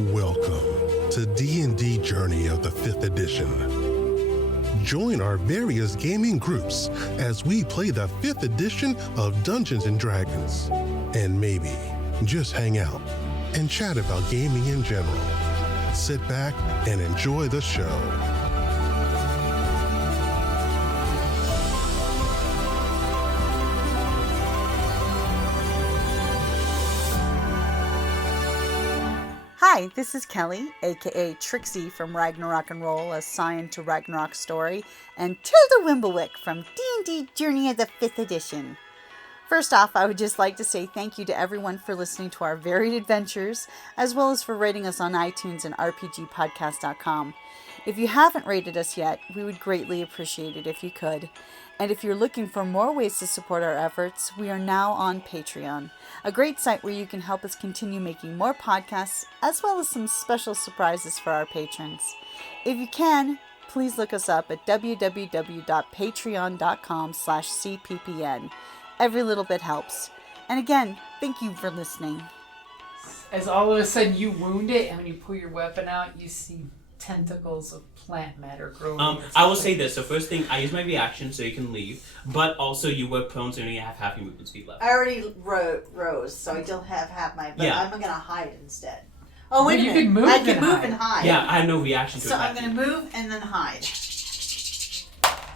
Welcome to D&D Journey of the 5th edition. Join our various gaming groups as we play the 5th edition of Dungeons & Dragons. And maybe just hang out and chat about gaming in general. Sit back and enjoy the show. Hi, this is Kelly, aka Trixie from Ragnarok and Roll, a Scion to Ragnarok story, and Tilda Wimblewick from D&D Journey of the 5th edition. First off, I would just like to say thank you to everyone for listening to our varied adventures, as well as for rating us on iTunes and rpgpodcast.com. If you haven't rated us yet, we would greatly appreciate it if you could. And if you're looking for more ways to support our efforts, we are now on Patreon, a great site where you can help us continue making more podcasts, as well as some special surprises for our patrons. If you can, please look us up at www.patreon.com/cppn. Every little bit helps. And again, thank you for listening. As all of a sudden you wound it, and when you pull your weapon out, you see tentacles of plant matter growing. I will say this. So first thing, I use my reaction so you can leave, but also you were prone, so you only have half your movement speed left. I already rose, so I still have half my... But Yeah. I'm going to hide instead. Oh, wait a minute. Can move I can move and hide. Yeah, I have no reaction to So attack I'm going to move and then hide.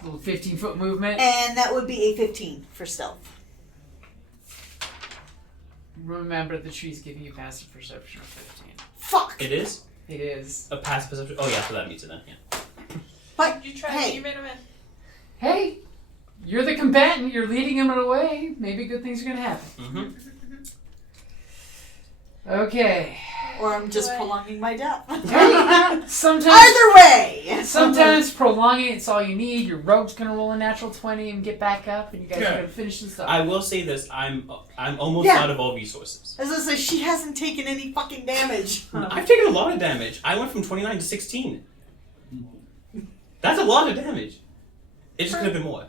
Little 15-foot movement. And that would be a 15 for stealth. Remember, the tree's giving you passive perception of 15. Fuck! It is? It is. A passive perception? Oh yeah, so that meets it then, yeah. But, You try hey. you made him in. Hey, you're the combatant. You're leading him away. Maybe good things are going to happen. Mm-hmm. Okay. Or I'm just prolonging my death. Hey, sometimes... Either way! Sometimes prolonging it's all you need. Your rogue's gonna roll a natural 20 and get back up, and you guys are gonna finish this up. I will say this, I'm almost Yeah. out of all resources. As I say, she hasn't taken any fucking damage. I've taken a lot of damage. I went from 29 to 16. That's a lot of damage. It just could have been more.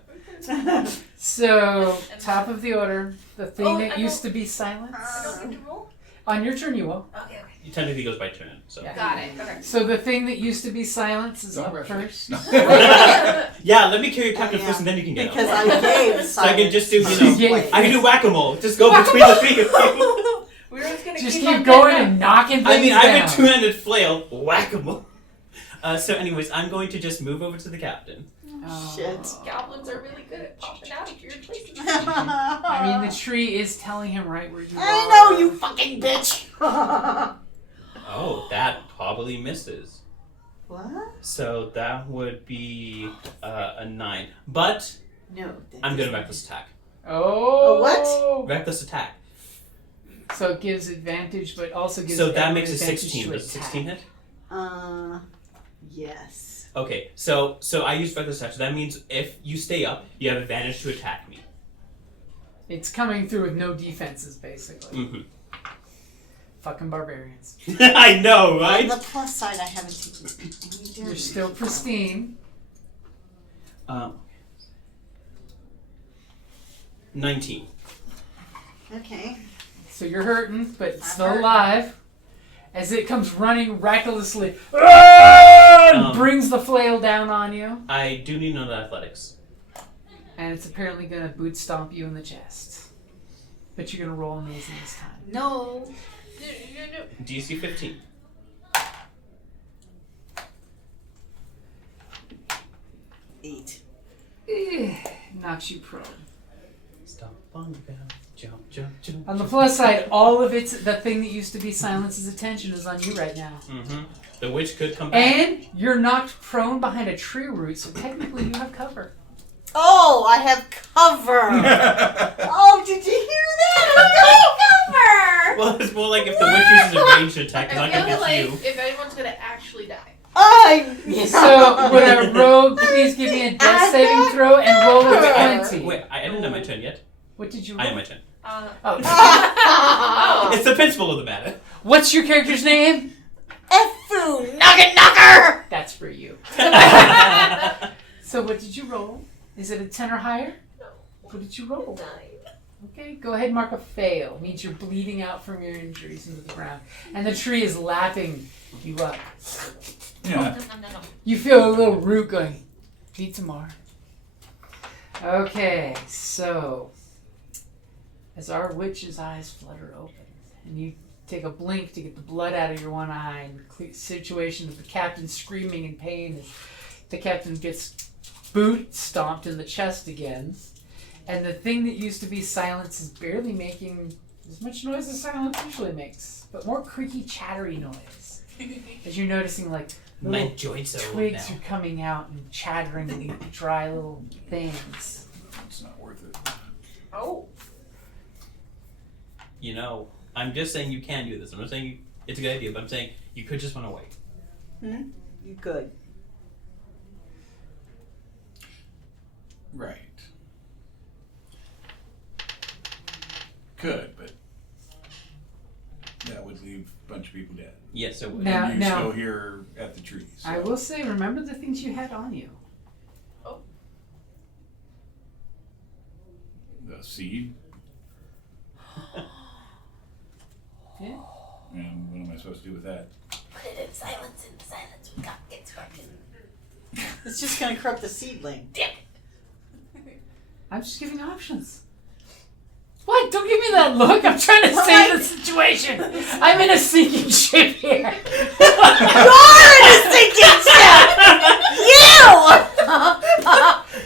So, top of the order, the thing Oh, that I used don't- to be silence. I don't get to roll? On your turn, you will. Okay. It technically goes by turn, so. Yeah. Got it. Okay. So the thing that used to be silence is Don't up rush first. Yeah, let me carry your captain yeah. first and then you can get Because him. I gave So I can just do, Yeah. I can do whack-a-mole. Just go between the three of you. We're just gonna Just keep keep on going getting and knocking things I mean, I have a down. two-handed flail. Whack-a-mole. So anyways, I'm going to just move over to the captain. Oh. Shit. Goblins are really good at popping out of weird places. I mean, the tree is telling him right where you are. I know, you fucking bitch! Oh, that probably misses. What? So that would be a 9. But No. I'm going to reckless attack. Oh. A Reckless attack. So it gives advantage, but also gives. So that everyone makes it advantage 16. to Does a 16 attack. hit? Yes. Okay, so I use reckless attack. So that means if you stay up, you have advantage to attack me. It's coming through with no defenses, basically. Mm-hmm. Fucking barbarians. I know, right? On the plus side, I haven't taken any damage. You're still pristine. 19. Okay. So you're hurting, but I'm still hurting. alive. As it comes running recklessly, and brings the flail down on you. I do need another athletics. And it's apparently going to boot stomp you in the chest. But you're going to roll amazing this time. No. DC 15. Eight. Knocks you prone. Stop on the ground. Jump, jump, jump. On the plus side, all of the thing that used to be silence's attention is on you right now. Mm-hmm. The witch could come back. And you're knocked prone behind a tree root, so technically you have cover. Oh, I have cover. Oh, did you hear that? I got cover. Well, it's more like if the witch uses a ranged attack, it's I not going to feel hit like you. if anyone's gonna actually die. So, would a rogue please give me a death saving throw and roll a 20? Wait, I didn't have my turn yet. What did you I roll? have my turn. Oh. It's the principle of the matter. What's your character's name? Effu Nugget Knocker. That's for you. So what did you roll? Is it a 10 or higher? No. What did you roll? 9. Okay, go ahead and mark a fail. Means you're bleeding out from your injuries into the ground. And the tree is lapping you up. Yeah. You feel a little root going, eat some more. Okay, so as our witch's eyes flutter open, and you take a blink to get the blood out of your one eye, and the situation of the captain screaming in pain as the captain gets boot stomped in the chest again. And the thing that used to be silence is barely making as much noise as silence usually makes, but more creaky, chattery noise. As you're noticing, like, My little joints are old twigs now. are coming out and chattering and dry little things. It's not worth it. Oh. You know, I'm just saying you can do this. I'm not saying it's a good idea, but I'm saying you could just run away. You could. Right. Could, but that would leave a bunch of people dead. Yes, it would. Now- And you're still here at the trees. So. I will say, remember the things you had on you. The seed. Yeah. And what am I supposed to do with that? Put it in silence. In silence. We got it's corrupted. It's just gonna corrupt the seedling. I'm just giving options. What? Don't give me that look. I'm trying to save the situation. I'm in a sinking ship here. You're in a sinking ship! You!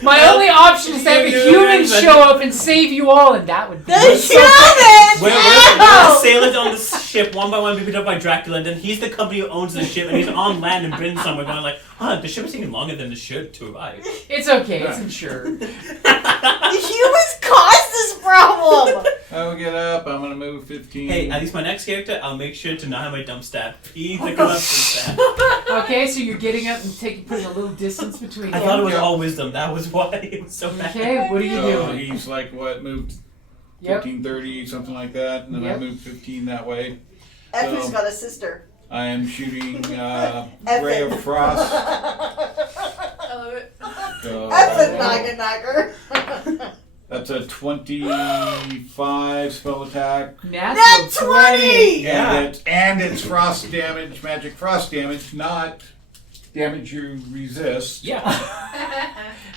My only option is to have a human show up and save you all, and that would be The so human! We're sailors on the ship, one by one, be picked up by Dracula, and then he's the company who owns the ship, and he's on land in Britain somewhere going like, the ship is taking longer than it should to arrive. It's okay. It's insured. The humans caused this problem! I will get up. I'm gonna move 15. Hey, at least my next character, I'll make sure to not have my dump stat be the corruption stat. Okay, so you're getting up and putting a little distance between I them. thought it was all wisdom. That was why it was so bad. Okay, what are you So doing? he's like what, moved Yep. 15, 30, something like that, and then Yep. I moved 15 that way. Effie's So- got a sister. I am shooting Ray of Frost. I love it. So, Effie Naga. that's a 25 spell attack. Natural Nat 20! Yeah. And it's frost damage, magic frost damage, not damage you resist. Yeah.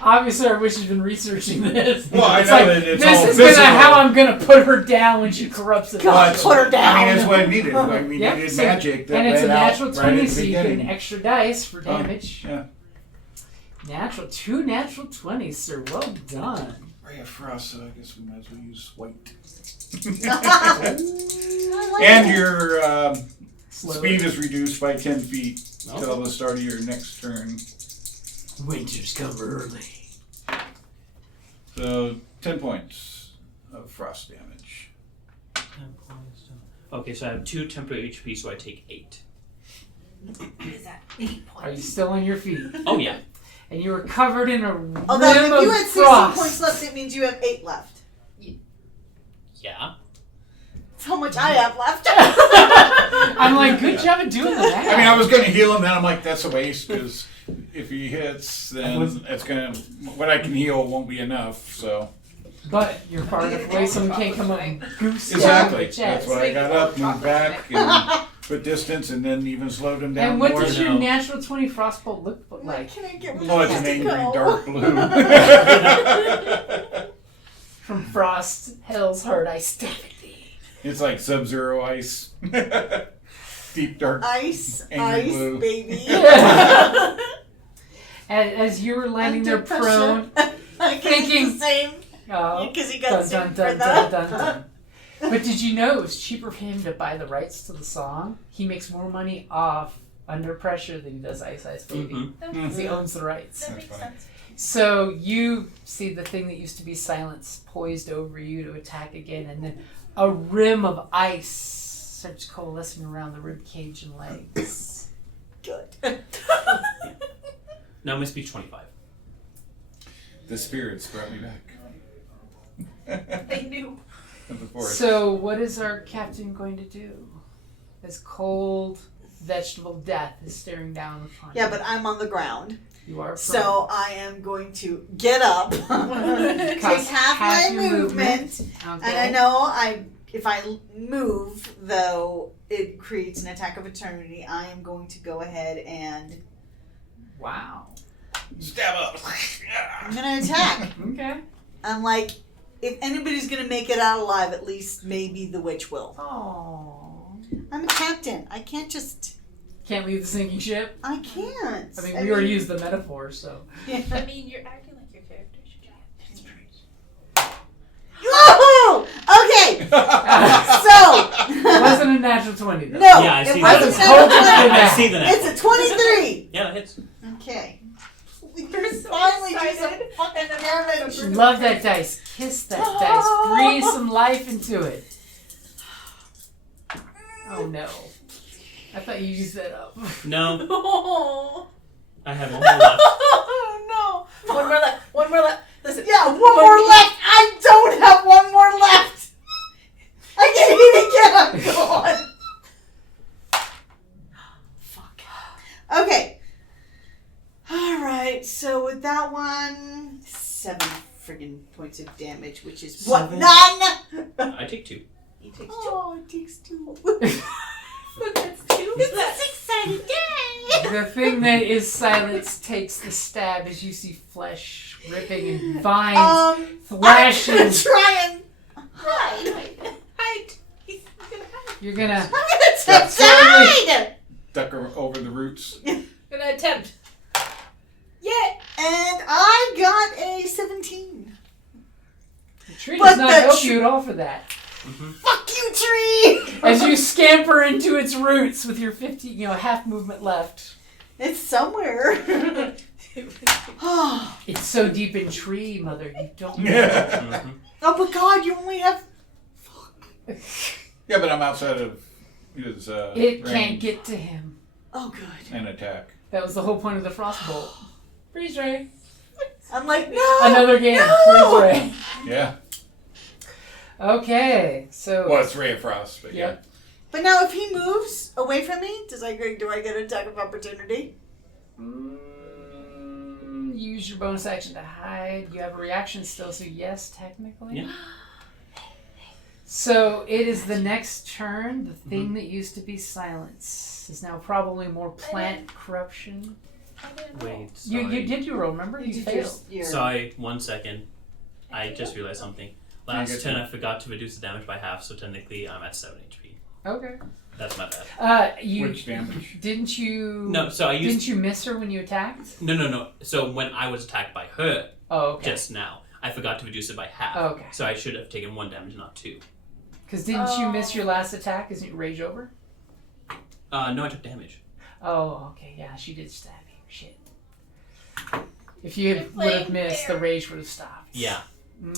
Obviously, our witch has been researching this. Well, I It's know like, that it's this all is physical. how I'm gonna put her down when she corrupts it. God, put her down. I mean, it's what I needed. Like, we Yep, needed so- magic that and it's a went out natural right 20, at so the you get an beginning. extra dice for damage. Yeah. Two natural 20s, sir. Well done. Ray of Frost, so I guess we might as well use white. I like And that. your Slowly. speed is reduced by 10 feet Okay. till the start of your next turn. Winter's come early. So 10 points of frost damage. Okay, so I have 2 temporary HP, so I take 8. Is that 8 Are you points? still on your feet? Oh yeah. And you were covered in a Oh, then rim if you of had 60 frost. points left, it means you have 8 left. Yeah. That's how much I have left. I'm like, good job of doing that. I mean, I was going to heal him, then I'm like, that's a waste, because if he hits, then it's going to... What I can heal won't be enough, so... But you're far enough away, someone can't come up and goose you Exactly. in the That's chest. why I got up, moved back, and put distance, and then even slowed him down And what more. does your No. natural 20 frostbolt look like? Can I get rid Oh, of it's an this to angry go? dark blue. From Frost Hill's Heart, I stab at thee. It's like Sub-Zero ice. Deep dark. Ice, Angry ice, blue. baby. As you were landing there Under pressure. prone, Thinking the same. oh, Because he dun, got dun, sued for dun, that. dun, dun, dun. But did you know it was cheaper for him to buy the rights to the song? He makes more money off Under Pressure than he does Ice Ice Baby. Mhm. Because he owns the rights. That makes sense. So you see the thing that used to be silence poised over you to attack again, and then a rim of ice starts coalescing around the rib cage and legs. Good. Now my speed's 25. The spirits brought me back. They knew. Of the forest. So what is our captain going to do? As cold vegetable death is staring down upon Yeah, you. but I'm on the ground. You are. So I am going to get up, take Cost half half my your movement, and I know if I move, though, it creates an attack of eternity. I am going to go ahead and Wow. Stab up. I'm going to attack. Okay. I'm like, if anybody's going to make it out alive, at least maybe the witch will. Oh. I'm a captain. I can't just. Can't leave the sinking ship. I can't. I mean, we already used the metaphor, so. Yeah. I mean, you're acting like your character should be. Whoa! Okay. So. It wasn't a natural 20, though. No, Yeah, I it see wasn't that. natural 20. I see the next It's a 23. Yeah, that hits. Okay. You're so Finally do some excited. fucking damage. Love that dice. Kiss that dice. Breathe some life into it. Oh no. I thought you used that up. No, Oh. I have one more left. No. One more left. One more left. Listen. Yeah, one more left. I don't have one more left. I can't even get them going. Fuck. Okay. Alright, so with that one, 7 friggin' points of damage, which is what? 7? None! I take 2. He takes 2. Oh, it takes 2. Look, that's two. This exciting day! The thing that is silence takes the stab as you see flesh ripping and vines I'm thrashing. gonna try and Hide. He's gonna hide. You're gonna. I'm gonna attempt to hide! Duck over the roots. Gonna attempt. Yeah. And I got a 17. The tree But does not the help you at all for that. Fuck you, tree! As you scamper into its roots with your 50, half movement left. It's somewhere. Oh, It's so deep in tree, mother. You don't know. Yeah. but God, you only have. Yeah, but I'm outside of his It can't range get to him. Oh, good. and attack. That was the whole point of the frostbolt. Freeze ray. I'm like, no! Another game. No! Freeze ray. Yeah. Okay, so. Well, it's Ray of Frost, but yeah. But now, if he moves away from me, do I get an attack of opportunity? Use your bonus action to hide. You have a reaction still, so yes, technically. Yeah. So it is the next turn. The thing that used to be silence is now probably more plant corruption. I didn't know. Wait, sorry. You did your roll, remember? You failed. Sorry, 1 second. I just realized something. Last get turn you. I forgot to reduce the damage by half, so technically I'm at 7 HP. Okay. That's my bad. Which damage? Didn't you? No, so I used... Didn't you miss her when you attacked? No. So when I was attacked by her Oh, okay. just now, I forgot to reduce it by half. Oh, okay. So I should have taken 1 damage, not 2. Because didn't you miss your last attack? Isn't your rage over? No, I took damage. Oh, okay. Yeah, she did stab you. Shit. If you You're would have playing missed, fair. the rage would have stopped. Yeah.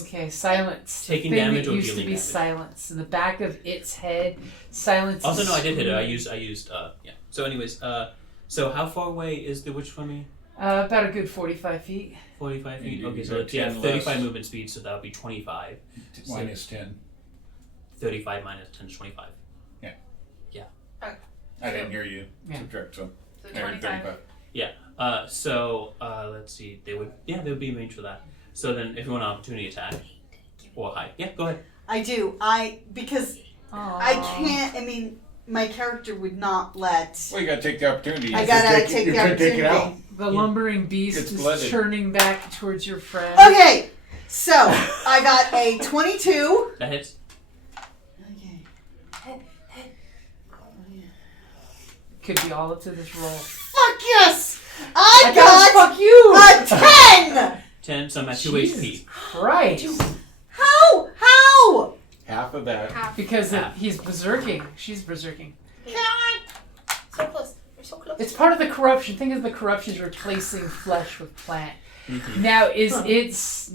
Okay, silence. Taking The thing damage that or used dealing to be damage? silence. In the back of its head, silence. Also, is no, I did hit her. I screaming. used, yeah. So anyways, so how far away is the witch from me? About a good 45 feet. 45 feet? You Okay, go so it's, yeah, 10 35 less. movement speed, so that would be 25. Minus 10. 35 minus 10 is 25. I didn't hear you. Yeah. Subtract some. So I heard 25. Let's see, they would be in range for that. So then, if you want an opportunity attack, or hide. Yeah, go ahead. I do. Because I can't. I mean, my character would not let. Well, you gotta take the opportunity. I You gotta could take you the could opportunity. take it out. The lumbering beast It's is blooded. turning back towards your friend. Okay, so I got a 22. That hits. Okay. Could be all up to this roll. Fuck yes! I gotta got fuck you! a 10! 10, so I'm at 2 Jesus HP. Christ. How? How? Half of that. Half. Because he's berserking. She's berserking. So close. You're so close. It's part of the corruption. Think of the corruption as replacing flesh with plant. Mm-hmm. Now,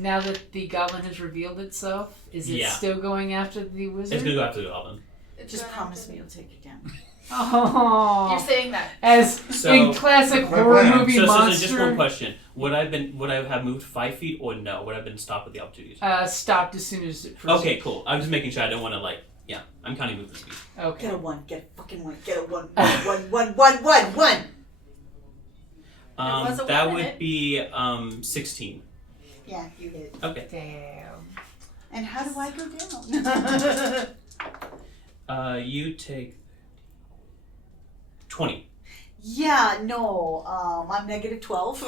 now that the goblin has revealed itself, is it Yeah. still going after the wizard? It's gonna go after the goblin. It's Just gonna promise have me to- you'll take it down. Oh. You're saying that. As So- in classic My horror plan. movie So monster. just one question: would I have moved 5 feet, or no? Would I have been stopped with the opportunity? Stopped as soon as it Okay, cool. I'm just making sure I don't want to I'm counting movement speed. Okay. Get a 1. Get a fucking 1. Get a 1. 1. was a That one in would it. be 16. Yeah, you hit. Okay. Damn. And how do I go down? You take 20. Yeah, no. I'm negative 12.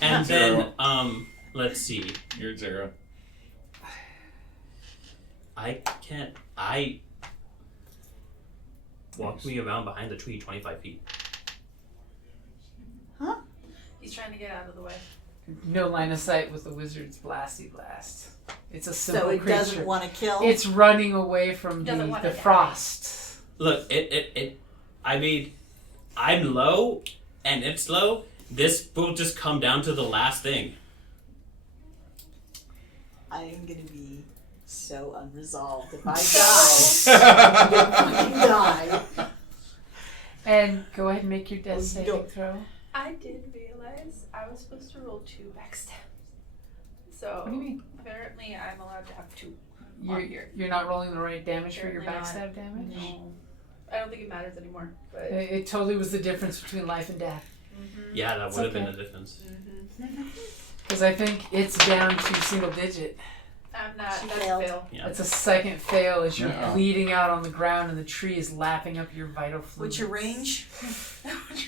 And Zero. then, let's see. You're at 0. Walk me around behind the tree 25 feet. Huh? He's trying to get out of the way. No line of sight with the wizard's blasty blast. It's a simple So it creature. doesn't want to kill. It's running away from Doesn't the wanna die. frost. Look, I'm low, and it's low. This will just come down to the last thing. I am gonna be so unresolved if I die. I'm gonna fucking die. And go ahead and make your death Oh, saving no. throw. I did realize I was supposed to roll 2 backstab. So What do you mean? apparently I'm allowed to have 2 on here. You're not rolling the right damage for your Apparently not. backstab damage? No. I don't think it matters anymore. But It totally was the difference between life and death. Yeah, that It's would have been okay. the difference. Because I think it's down to single digit. I'm not. She That's failed. a fail. Yeah. It's a second fail as you're Yeah. bleeding out on the ground and the tree is lapping up your vital fluids. What's your range?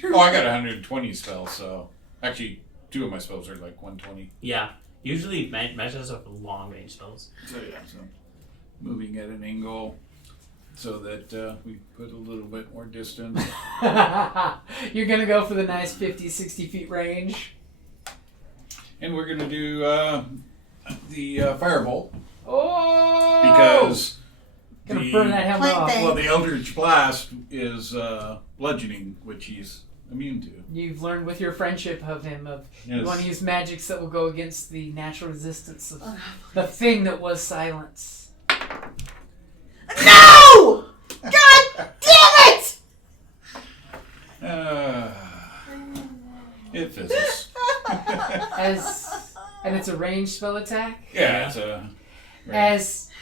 Oh, I got 120 spells, so actually 2 of my spells are like 120. Yeah. Usually, magic has long range spells. So yeah, so moving at an angle so that we put a little bit more distance. You're going to go for the nice 50, 60 feet range. And we're gonna do the firebolt Oh! because Gonna burn that helmet Plant off. thing. well, the Eldritch Blast is bludgeoning, which he's immune to. You've learned with your friendship of him of you Yes. want to use magics that will go against the natural resistance of the thing that was silence. No! God damn it! It fizzles. And it's a ranged spell attack. Yeah, it's a.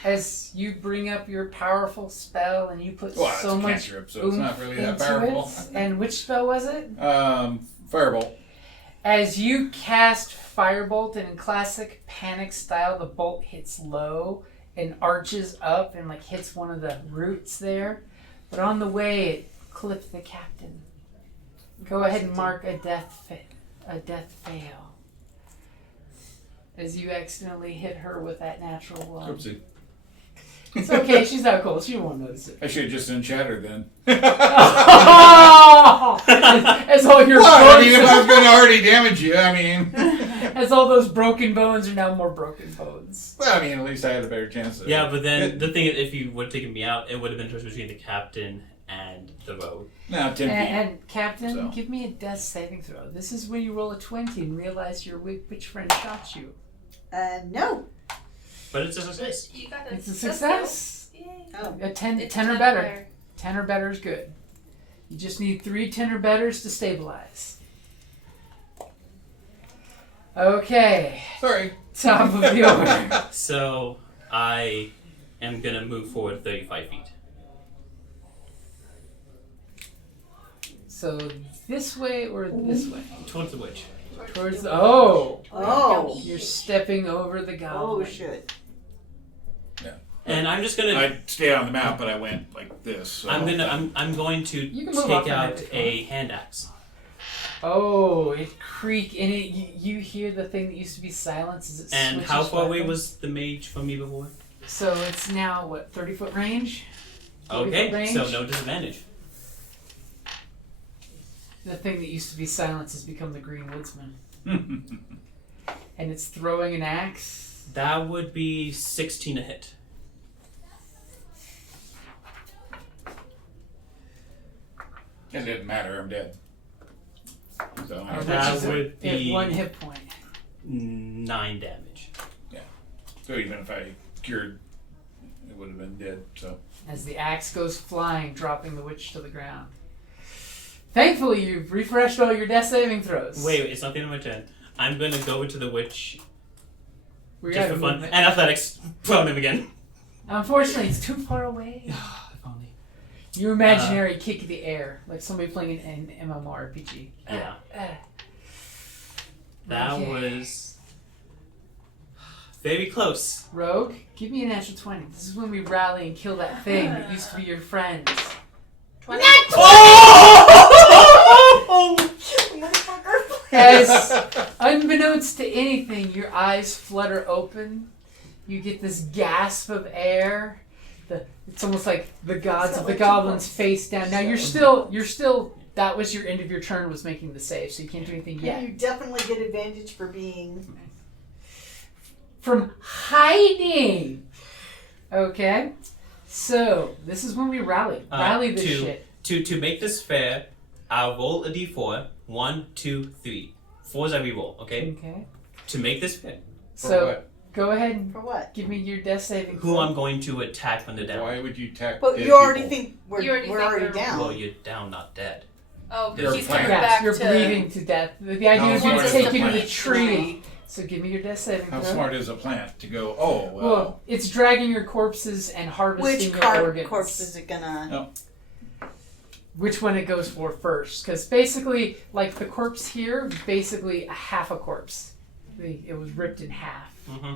As you bring up your powerful spell and you put Well, it's so a much cantrip, so it's not really that into powerful. it. And which spell was it? Firebolt. As you cast Firebolt in classic panic style, the bolt hits low and arches up and like hits one of the roots there. But on the way, it clipped the captain. Go ahead and mark a death fail. As you accidentally hit her with that natural one. Oopsie. It's okay, she's not cold. She won't notice it. I should have just done shatter then. As all your Well, I mean, if I was bones, going to already damage you, I mean, as all those broken bones are now more broken bones. well, I mean, at least I had a better chance of Yeah, but then it. the thing is, if you would have taken me out, it would have been choice between the captain and the rogue. Now 10 feet. And Captain, So. give me a death saving throw. This is where you roll a 20 and realize your witch friend shot you. No. But it's a success. You got a It's a success. Yay. Oh. A 10, It's 10 or not better. there. 10 or better is good. You just need 3 10 or betters to stabilize. Okay, Sorry. top of the order. So I am gonna move forward 35 feet. So this way or this way? Towards the witch. Towards the, oh! Oh. You're stepping over the goblin. Oh, shit. And I'm just gonna I stayed on the map, but I went like this. So I'm going to You can move up take a out bit. a hand axe. Oh, it creak and it. You hear the thing that used to be silence as it And switches how far away weapons. was the mage from me before? So it's now what 30-foot range? 40 Okay, foot range? so no disadvantage. The thing that used to be silence has become the Green Woodsman, and it's throwing an axe. That would be 16 a hit. It didn't matter. I'm dead. So Which That is would be- 1 hit point. 9 damage. so even if I cured, it would have been dead. So As the axe goes flying, dropping the witch to the ground. Thankfully, you've refreshed all your death saving throws. Wait, it's not the end of my turn. I'm gonna go into the witch We're just out for of fun. movement. And athletics. Prone him again. Unfortunately, it's too far away. If only. Your imaginary kick in the air, like somebody playing an MMORPG. Yeah. That was very close. Rogue, give me a natural 20. This is when we rally and kill that thing that used to be your friends. 20. As unbeknownst to anything, your eyes flutter open. You get this gasp of air. It's almost like the gods of the goblins face down. Now you're still. That was your end of your turn. Was making the save, so you can't do anything yet. You definitely get advantage for being. From hiding. Okay. So this is when we rally. Rally this shit. To make this fair, I'll roll a d4. 1, 2, 3. 4 is every roll. Okay. Okay. To make this fair. So go ahead and For what? give me your death saving. Who I'm going to attack when they're down. Why would you attack? But dead you already people? think we're You already think already we're- down. Well, you're down, not dead. Oh, You're he's fine. coming Yes, back you're to. bleeding to death. The idea How is going smart to is take the you to the plant? tree. So give me your death saving How throw. smart is a plant to go? Oh well. Well, it's dragging your corpses and harvesting Which your organs. corpse is it gonna? Which one it goes for first? Because basically, like the corpse here, basically a half a corpse. It was ripped in half. Mm-hmm.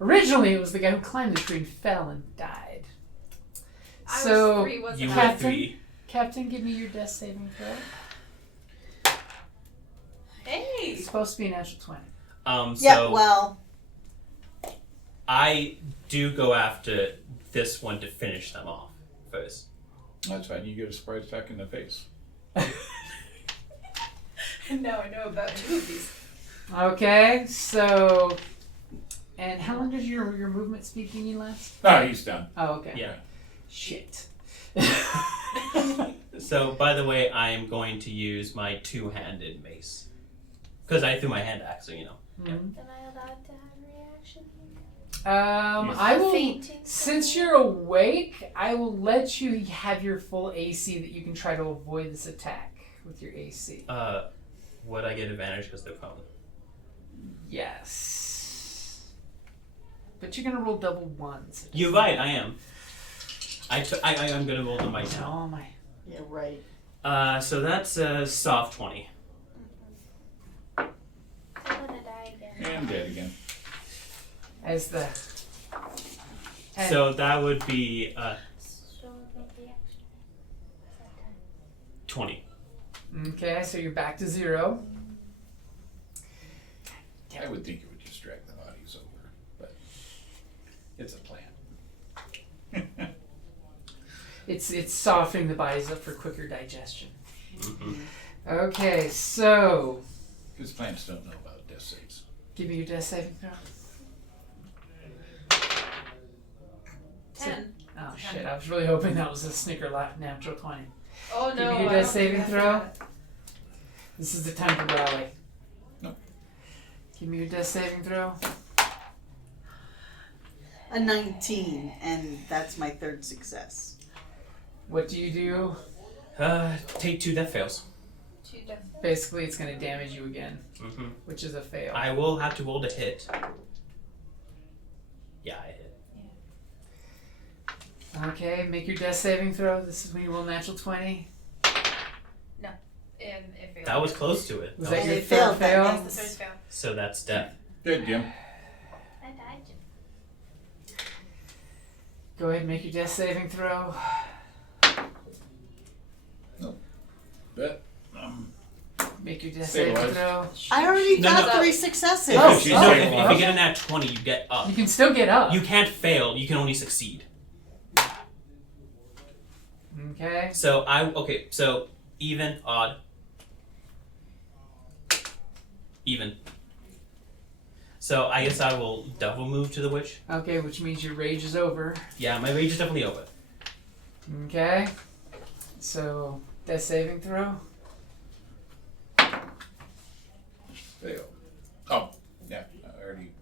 Originally, it was the guy who climbed the tree and fell and died. I So, was 3, wasn't You I? were Captain? 3. Captain, give me your death saving throw. Hey! It's supposed to be a natural 20. Yeah. So Well. I do go after this one to finish them off first. That's fine. You get a surprise attack in the face. Now I know about 2 of these. Okay, so. And how long does your movement speed thingy last? Ah, he's done. Oh, okay. Yeah. Shit. So, by the way, I am going to use my two-handed mace. Because I threw my hand axe, so you know. Mhm. Am I allowed to have a reaction? I will. Fainting. Since you're awake, I will let you have your full AC that you can try to avoid this attack with your AC. Would I get advantage because they're prone? Yes. But you're gonna roll double ones. You're right, I am. I'm going to roll them right now. Oh my. Yeah. Right. So that's a soft 20. I'm gonna die again. And dead again. As the. and- So that would be So it'll be extra. That time. 20. Okay, so you're back to 0. I would think it would just drag the bodies over, but it's a plant. It's softening the bodies up for quicker digestion. Mm-hmm. Okay, so Because plants don't know about death saves. give me your death saving throw. 10. Oh shit! I was really hoping that was a snicker natural 20. Oh Give no. me your I death don't saving think I throw. have that. This is the time to rally. No. Give me your death saving throw. A 19, and that's my third success. What do you do? Take 2 death fails. 2 death. Basically, it's going to damage you again, Mm-hmm. which is a fail. I will have to roll to hit. Yeah, I hit. Okay, make your death saving throw. This is when you roll natural 20. And it failed. That was close to it. Was That that And your it third failed that fail? night. The third fail. So that's death. Dead, Jim. I died, Jim. Go ahead and make your death saving throw. But, Make your death saving Stabilize. throw. I already No, got no. 3 successes. Yeah, Oh, she's oh, No, saying if well. you get a nat 20, you get up. You can still get up. You can't fail, you can only succeed. Okay. So so even, odd. Even. So I guess I will double move to the witch. Okay, which means your rage is over. Yeah, my rage is definitely over. Okay. So, death saving throw. fail. Oh, yeah. I already.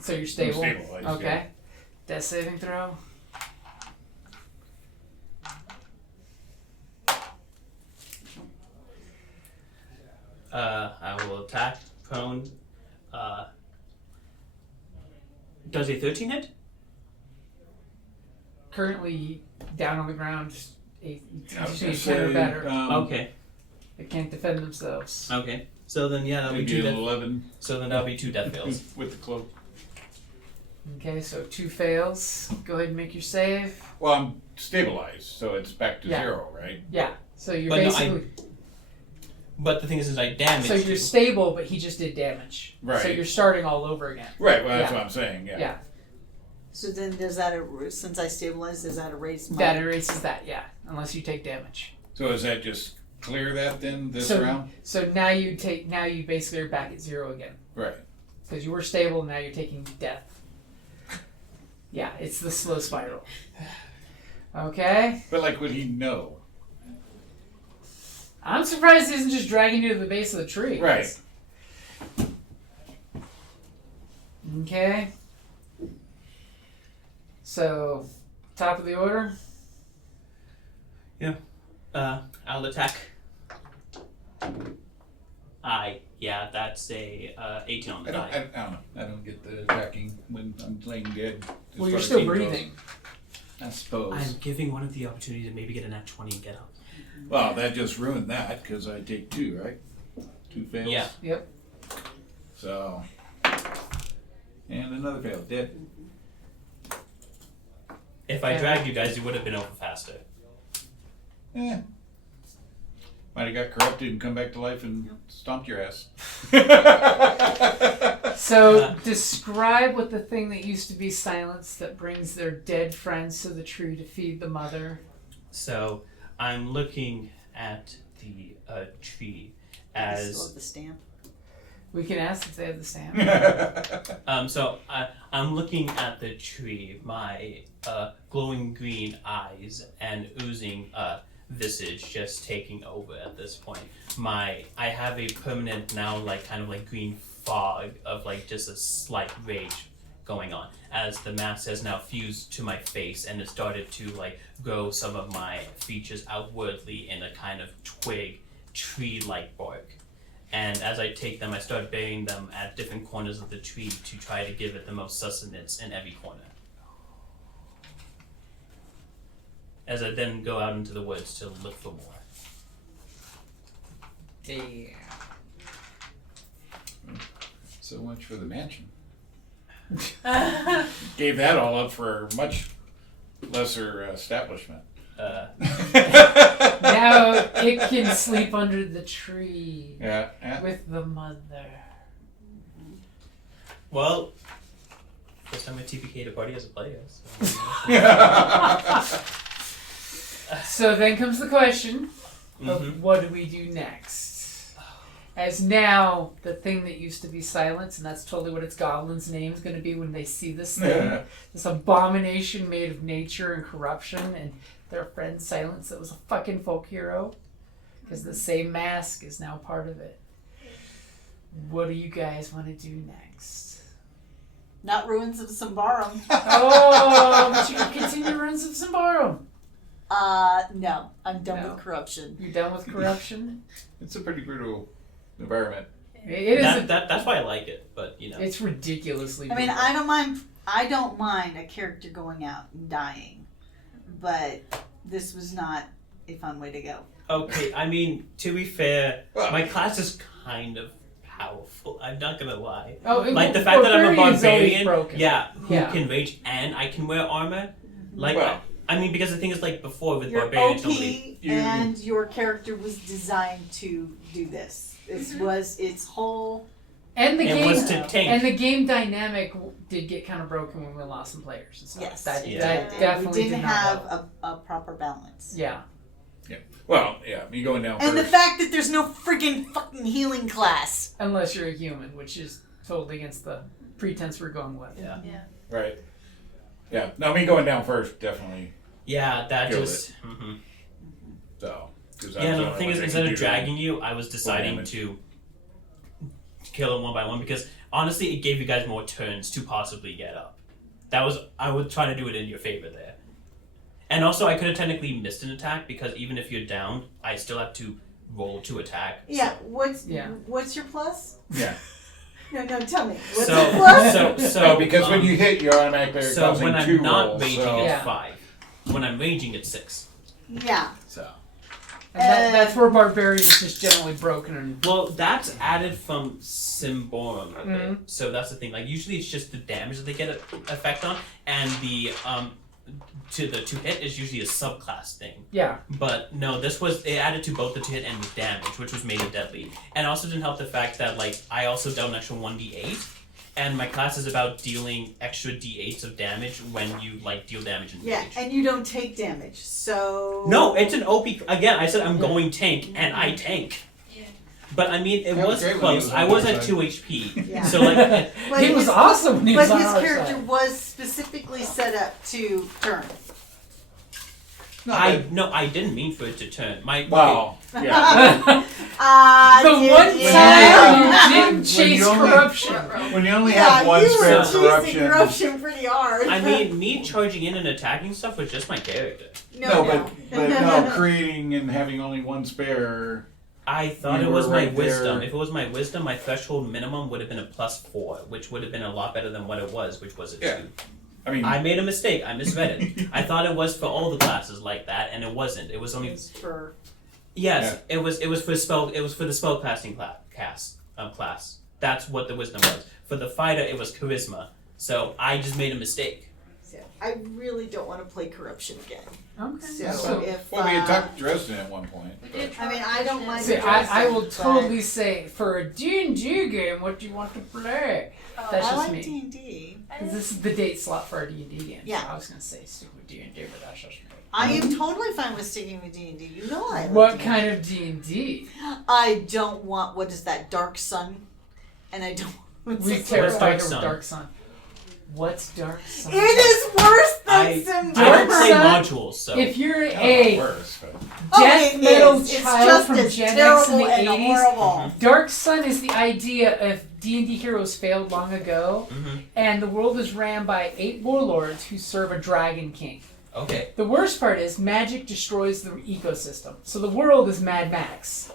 So you're stable. stabilized, Okay. yeah. Death saving throw. I will attack, prone. Does a 13 hit? Currently down on the ground I was usually gonna 10 or say, better. Okay. They can't defend themselves. Okay. So then, yeah, that'll be maybe two. an 11 So then that'll be 2 death fails. with the cloak. Okay, so 2 fails. Go ahead and make your save. Well, I'm stabilized, so it's back to Yeah. 0, right? Yeah. So you're But no, basically. But the thing is I damaged So you're you. stable, but he just did damage. Right. So you're starting all over again. Right. Well, that's Yeah. what I'm saying. Yeah. Yeah. So then does that, since I stabilized, does that erase my... That erases that, yeah. Unless you take damage. So does that just clear that then this So- round? So now you basically are back at 0 again. Right. Because you were stable, now you're taking death. Yeah, it's the slow spiral. Okay. But like, would he know? I'm surprised he isn't just dragging you to the base of the tree. Right. Okay. So, top of the order. I'll attack. Yeah, that's a 18 on the die. I don't know. I don't get the attacking when I'm laying dead. as Well, far you're as still team goes. breathing. I suppose. I'm giving one of the opportunity to maybe get a nat 20 and get up. Well, that just ruined that because I take 2, right? 2 fails. Yeah. Yep. So. And another fail. Dead. If I Yeah. dragged you guys, you would have been over faster. Eh. Might have got corrupted and come back to life and stomped your ass. So, describe what the thing that used to be silence that brings their dead friends to the tree to feed the mother. So I'm looking at the tree I still as have the stamp. We can ask if they have the stamp. so I'm looking at the tree, my glowing green eyes and oozing visage just taking over at this point. I have a permanent now kind of green fog of just a slight rage going on as the mask has now fused to my face and it started to grow some of my features outwardly in a kind of twig tree-like bark. And as I take them, I start burying them at different corners of the tree to try to give it the most sustenance in every corner. As I then go out into the woods to look for more. Yeah. So much for the mansion. Gave that all up for a much lesser establishment. Now it can sleep under the tree Yeah. with the mother. Well, first time I TPK'd a party as a player. So. So then comes the question of Mhm. what do we do next? As now, the thing that used to be silence, and that's totally what its goblin's name is going to be when they see this thing, this abomination made of nature and corruption, and their friend Silence that was a fucking folk hero, because the same mask is now part of it. What do you guys want to do next? Not Ruins of Symbaroum. Oh, but you can continue Ruins of Symbaroum. No. I'm done No. with corruption. You done with corruption? It's a pretty brutal environment. It is. That's why I like it, but It's ridiculously. I mean, brutal. I don't mind a character going out and dying, but this was not a fun way to go. Okay, I mean, to be fair, Well- my class is kind of powerful. I'm not gonna lie. Oh, The fact that I'm a Barbarian's always barbarian, broken. who Yeah. can rage and I can wear armor. Well- I mean, because the thing is, before with You're barbarians, OP, nobody. and your character was designed to do this. This was its whole. And the It game was to tank. and the game dynamic did get kind of broken when we lost some players and stuff. Yes, that, it that did. definitely we didn't did not have help. a proper balance. Yeah. Well, yeah, me going down And the first. fact that there's no freaking fucking healing class. Unless you're a human, which is totally against the pretense we're going with. Yeah. Right. Yeah. No, me going down first, definitely. Yeah, that Killed just. Mhm. So. 'Cause I Yeah, was no, the the thing only is, one that instead could of do that. dragging you, I was deciding damage. to kill them one by one because honestly, it gave you guys more turns to possibly get up. I was trying to do it in your favor there. And also, I could have technically missed an attack because even if you're down, I still have to roll to attack. Yeah. Yeah. What's your plus? Yeah. No, tell me. What's So, your plus? So, because when you hit, you automatically are so causing when I'm 2 not rolls. raging, So. it's Yeah. 5. When I'm raging, it's 6. Yeah. So. And that's where barbarian is just generally broken. And Well, that's added from Symbaroum a bit. Mhm. So that's the thing. Like usually it's just the damage that they get effect on, and the to hit is usually a subclass thing. yeah. But no, it added to both the to hit and the damage, which was made it deadly. And also didn't help the fact that like I also dealt an extra 1d8, and my class is about dealing extra d8s of damage when you like deal damage in Yeah, rage. and you don't take damage, so... No, it's an OP. Again, I said I'm going tank, and I tank. Yeah. But I mean, it That was was great when close. he was I on was my at side. 2 HP. Yeah. So like, But He was his- awesome when he was But on his our character side. was specifically set up to turn. I didn't mean for it to turn. Wow. Yeah. The Did one you? time you When didn't chase you only- corruption. When you only Yeah, have one you spare were choosing corruption. corruption pretty hard. I mean, me charging in and attacking stuff was just my character. But creating and having only one spare. I thought You it was were my right wisdom. there. If it was my wisdom, my threshold minimum would have been a +4, which would have been a lot better than what it was, which was a 2. Yeah. I mean, I made a mistake. I misread it. I thought it was for all the classes like that, and it wasn't. It was only For yes. It was for spell. It was for the spellcasting class. That's what the wisdom was. For the fighter, it was charisma. So I just made a mistake. I really don't want to play corruption again. Okay. So if well, we had talked Dresden at one point. We did But. I mean, I don't mind See, the I will Dresden, totally say for a D&D game, what do you want to play? Oh, That's I just like me. D&D. Because this is the date slot for our D&D game. Yeah. So I was gonna say stick with D&D, but that's just me. I am totally fine with sticking with D&D. You know I love What D&D. kind of D&D? I don't want, what is that, Dark Sun? And I don't want We Six terrified Dark of Sun? Dark Sun. What's Dark Sun? It is worse than I Symbaroum. Dark don't play Sun? modules, so If you're Oh, a worse, but. death it metal is. It's child just from as Gen X in terrible the and 80s, horrible. Dark Sun is the idea of D&D heroes failed long ago, and the world is ran by 8 warlords who serve a dragon king. okay. The worst part is magic destroys the ecosystem. So the world is Mad Max.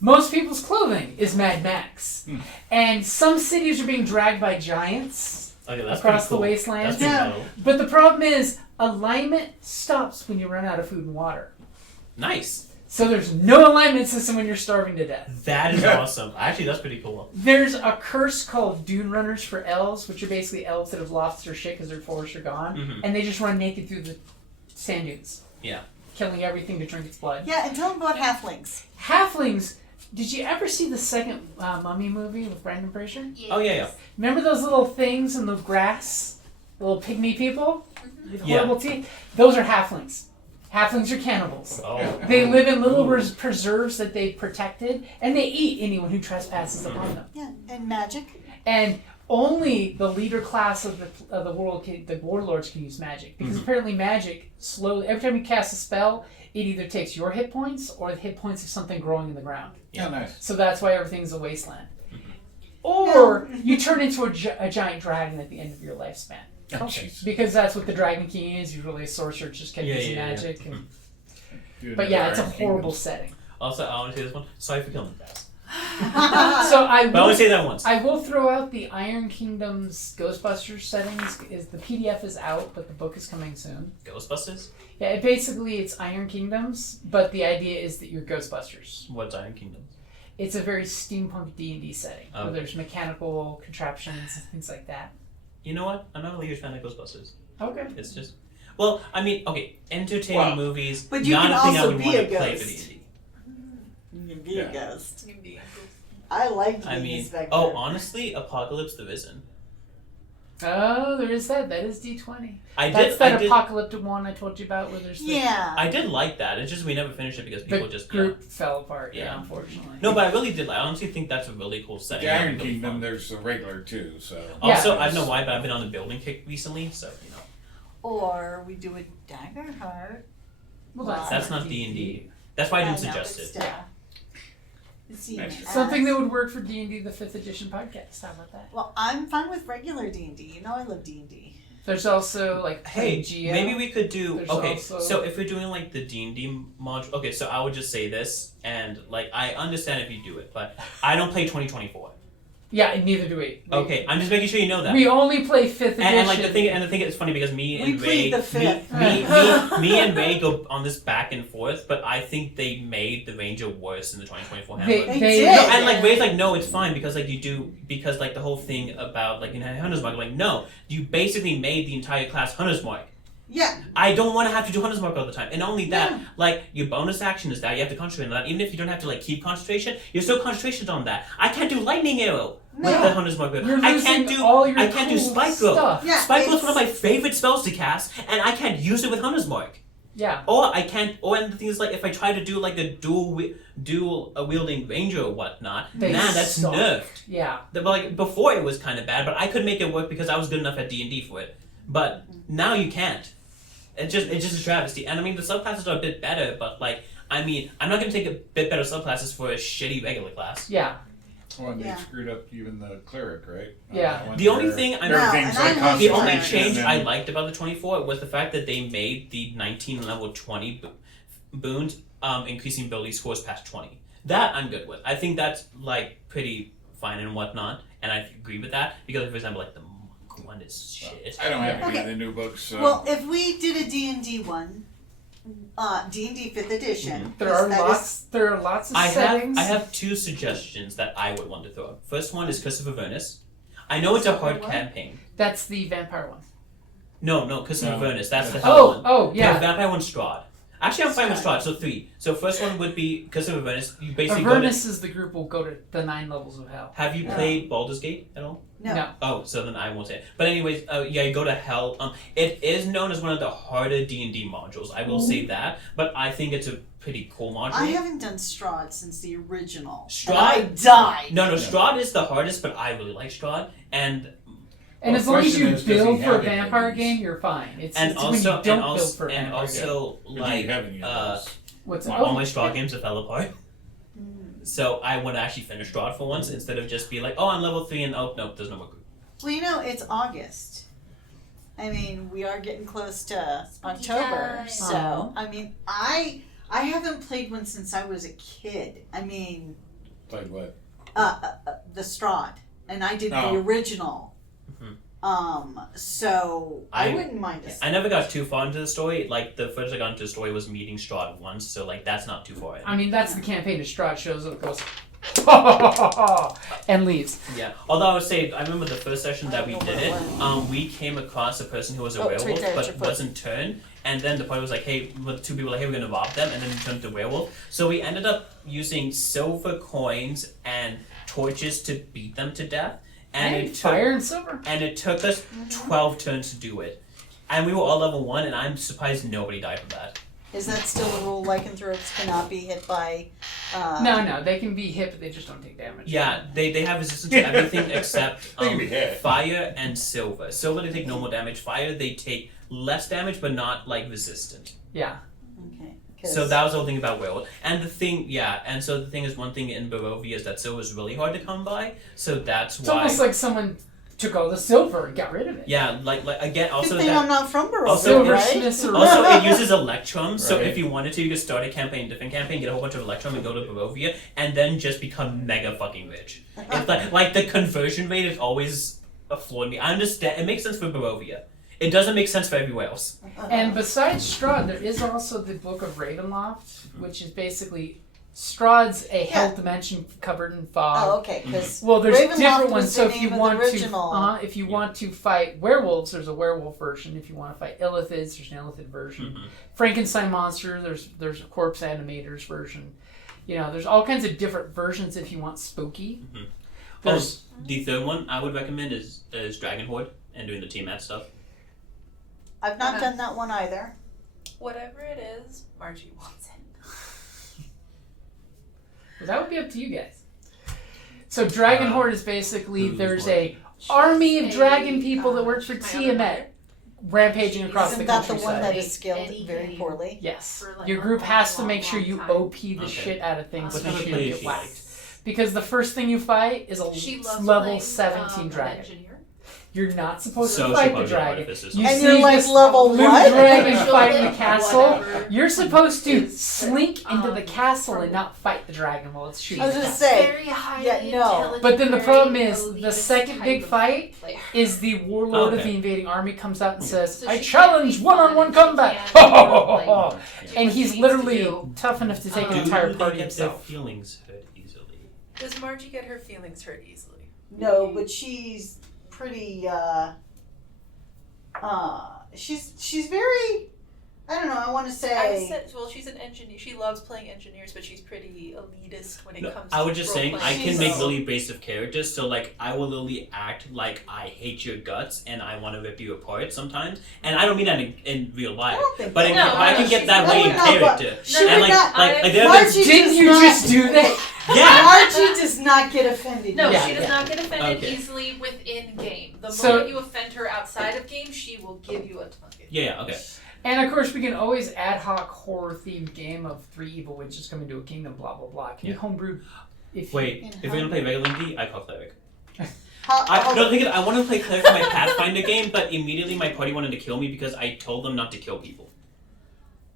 Most people's clothing is Mad Max. And some cities are being dragged by giants Okay, that's across pretty cool. the wastelands. That's pretty Yeah. metal. But the problem is, alignment stops when you run out of food and water. Nice. So there's no alignment system when you're starving to death. That is awesome. Actually, that's pretty cool. There's a curse called Dune Runners for elves, which are basically elves that have lost their shit because their forests are gone. And they just run naked through the sand dunes. Yeah. Killing everything to drink its blood. Yeah, and tell them about halflings. Halflings. Did you ever see the second Mummy movie with Brendan Fraser? Yes. Oh yeah. Remember those little things in the grass? Little pygmy people? With Yeah. horrible teeth? Those are halflings. Halflings are cannibals. Oh. They live in little preserves that they've protected, and they eat anyone who trespasses upon them. Yeah, and magic. And only the leader class of the world, the warlords, can use magic. Because apparently magic, slowly, every time you cast a spell, it either takes your hit points or the hit points of something growing in the ground. Yeah, nice. So that's why everything's a wasteland. Or you turn into a giant dragon at the end of your lifespan. Oh, jeez. Because that's what the Dragon King is. You're really a sorcerer, just kind of using magic. And, but yeah, it's a horrible setting. Also, I want to say this one. Sorry for killing the guys. So I But I only will, say that once. I will throw out the Iron Kingdom's Ghostbusters settings. Is the PDF is out, but the book is coming soon. Ghostbusters? Yeah, it's Iron Kingdoms, but the idea is that you're Ghostbusters. What's Iron Kingdom? It's a very steampunk D&D setting where there's mechanical contraptions and things like that. You know what? I'm not really a huge fan of Ghostbusters. Okay. It's just, well, I mean, okay, entertaining Wow. movies, But you not can a thing I also would be want a to play for ghost. D&D. You can be Yeah. a ghost. I liked I being mean, a spectre. oh, honestly, Apocalypse the Risen. Oh, there is that. That is D20. I That's did, that I did, apocalyptic one I told you about where there's the, Yeah. I did like that. It's just we never finished it because the people just group fell apart. Yeah, Yeah. unfortunately. No, but I really did. I honestly think that's a really cool setting. The That Iron would be really Kingdom, fun. there's a regular too, so. Yeah. Also, I don't know why, but I've been on the building kick recently, so you know. Or we do a dagger heart. Well, That's not D&D. That's why I didn't know, suggest but it. still. It's seen Nice. as- Something that would work for D&D, the 5th edition podcast. How about that? Well, I'm fine with regular D&D. You know I love D&D. There's also like Hey, Pangea. maybe we could do. There's Okay, also- so if we're doing like the D&D module, okay, so I would just say this, and like I understand if you do it, but I don't play 2024. Yeah, and neither do we. Okay, I'm just making sure you know that. We only play 5th edition. And like the thing is funny because me and Ray, plead the fifth. me and Ray go on this back and forth, but I think they made the Ranger worse in the 2024 handbook. They did. No, and like Ray's like, no, it's fine because like you do because like the whole thing about like Hunter's Mark, like no, you basically made the entire class Hunter's Mark. Yeah. I don't want to have to do Hunter's Mark all the time. And not only that, like, your bonus action is that you have to concentrate on that. Even if you don't have to, like, keep concentration, you're still concentrated on that. I can't do Lightning Arrow with the Hunter's Mark. I can't do Spike Growth. Yeah, Spike Growth is one of my favorite spells to cast, and I can't use it with Hunter's Mark. Yeah. Or I can't, and the thing is, like, if I try to do, like, a dual wielding ranger or whatnot, that's suck. nerfed. Yeah. But, like, before it was kind of bad, but I could make it work because I was good enough at D&D for it. But now you can't. It's just a travesty. And I mean, the subclasses are a bit better, but like, I mean, I'm not going to take a bit better subclasses for a shitty regular class. Yeah. Well, and they screwed up even the cleric, right? Yeah. The only thing the only change I liked about the 24 was the fact that they made the 19 level 20 boons increasing ability scores past 20. That I'm good with. I think that's like pretty fine and whatnot, and I agree with that because, for example, like the one is shit. I don't have any of the new books. So. Well, if we did a D&D one, D&D 5th edition, There are lots of settings. I have two suggestions that I would want to throw up. First one is Curse of Avernus. I know it's a hard campaign. That's the vampire one. No, Curse of Avernus. That's the hell one. Oh, yeah. The vampire one's Strahd. Actually, I'm fine with Strahd, so 3. So first one would be Curse of Avernus. You basically Avernus is the group will go to the 9 levels of hell. Have you played Baldur's Gate at all? No. Oh, so then I won't say it. But anyways, you go to hell. It is known as one of the harder D&D modules. I will say that. But I think it's a pretty cool module. I haven't done Strahd since the original. Strahd? I died. No, Strahd is the hardest, but I really like Strahd. And as long as you build for a vampire game, you're fine. It's when you don't build for a vampire game. What's all my Strahd games have fell apart. So I want to actually finish Strahd for once instead of just be like, oh, I'm level 3 and oh, nope, there's no more group. Well, it's August. I mean, we are getting close to October. time. So, I mean, I haven't played one since I was a kid. I mean... Played what? The Strahd. And I did the original. So I wouldn't mind this. I never got too far into the story. Like, the furthest I got into the story was meeting Strahd once, so, like, that's not too far in. I mean, that's the campaign. Strahd shows up, goes, and leaves. Yeah. Although I would say, I remember the first session that we did it, we came across a person who was a werewolf, but wasn't turned. And then the party was like, hey, with 2 people like, hey, we're going to rob them, and then he turned to werewolf. So we ended up using silver coins and torches to beat them to death. And it took, fire and silver. And it took us 12 turns to do it. And we were all level 1, and I'm surprised nobody died from that. Is that still a rule? Lycanthropes cannot be hit by... No, they can be hit, but they just don't take damage. Yeah, they have resistance to everything except fire and silver. Silver, they take normal damage. Fire, they take less damage, but not, like, resistant. Yeah. Okay. So that was the whole thing about werewolf. And the thing is, one thing in Barovia is that silver is really hard to come by, so that's why... It's almost like someone took all the silver and got rid of it. Yeah, like again, also Good thing I'm not from Barovia, also, right? Also, it uses Electrum, so if you wanted to, you could start a campaign, different campaign, get a whole bunch of Electrum and go to Barovia, and then just become mega fucking rich. It's like the conversion rate is always a flaw in me. I understand, it makes sense for Barovia. It doesn't make sense for everywhere else. And besides Strahd, there is also the Book of Ravenloft, which is basically... Strahd's a hell dimension covered in fog. Oh, okay. Well, there's Ravenloft different ones. was So the if you name of want the original. if you want to fight werewolves, there's a werewolf version. If you want to fight illithids, there's an illithid version. Frankenstein monster, there's a corpse animators version. You know, there's all kinds of different versions if you want spooky. The third one I would recommend is Dragon Horde and doing the Tiamat stuff. I've not done that one either. Whatever it is, Margie wants it. Well, that would be up to you guys. So Dragon Horde is basically there's a army of dragon people that works for Tiamat rampaging across the countryside. Isn't that the one that is scaled very poorly? Yes. Your group has to make sure you OP the shit out of things so you don't get whacked. Because the first thing you fight is a level 17 dragon. You're not supposed So to she fight the probably dragon. this is You And see you're like this level blue what? dragon She'll fighting the live castle. whatever You're supposed to is slink that, into the castle from- and not fight the dragon while it's shooting. I was the gonna castle. say, Very highly yeah, no. intelligent, But then the very problem is, the elitist second type big of fight player. is the warlord of Okay. the invading army comes out and says, So I she challenge can't be one-on-one fun, combat. she can't, And what he's she needs literally to do. tough enough to take an Do entire Do they party get their himself. feelings hurt easily? Does Margie get her feelings hurt easily? no, but she's pretty. She's very. I don't know. I want to I say. said, well, she's an engineer. She loves playing engineers, but she's pretty elitist when it No, comes to I was just saying, I role-playing. can She's- make really basic characters, so like I will literally act like I hate your guts and I want to rip you apart sometimes, and I don't mean that in real I life, don't think. but, that. in, No, but I can no, get she's that not- way no, in no, but character. she would and like, not- like the Margie other, Didn't does you not- just do that? yeah. Margie does not get offended. No, Yeah, she does yeah. not get offended Okay. easily within game. The So- moment you offend her outside of game, she will give you a tucket. Yeah, okay. And of course, we can always ad hoc horror themed game of 3 evil witches coming to a kingdom, blah blah blah. It can be homebrewed. If Wait, In if we're gonna play regular D, I call cleric. How, No, think of it, I want to play cleric for my Pathfinder game, but immediately my party wanted to kill me because I told them not to kill people.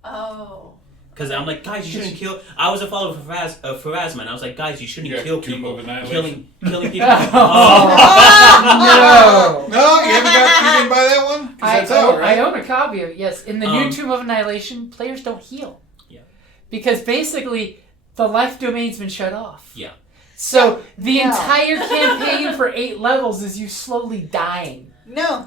Oh. Because I'm like, guys, you shouldn't kill. I was a follower of Pharasma, I was like, guys, you shouldn't You got kill Tomb people. of Annihilation. Killing people. Oh, no! No, you haven't got you didn't buy that one? 'Cause that's out, right? I own a copy of it, yes. In the new Tomb of Annihilation, players don't heal. Yeah. Because basically, the life domain's been shut off. Yeah. So, the No. entire campaign for 8 levels is you slowly dying. No.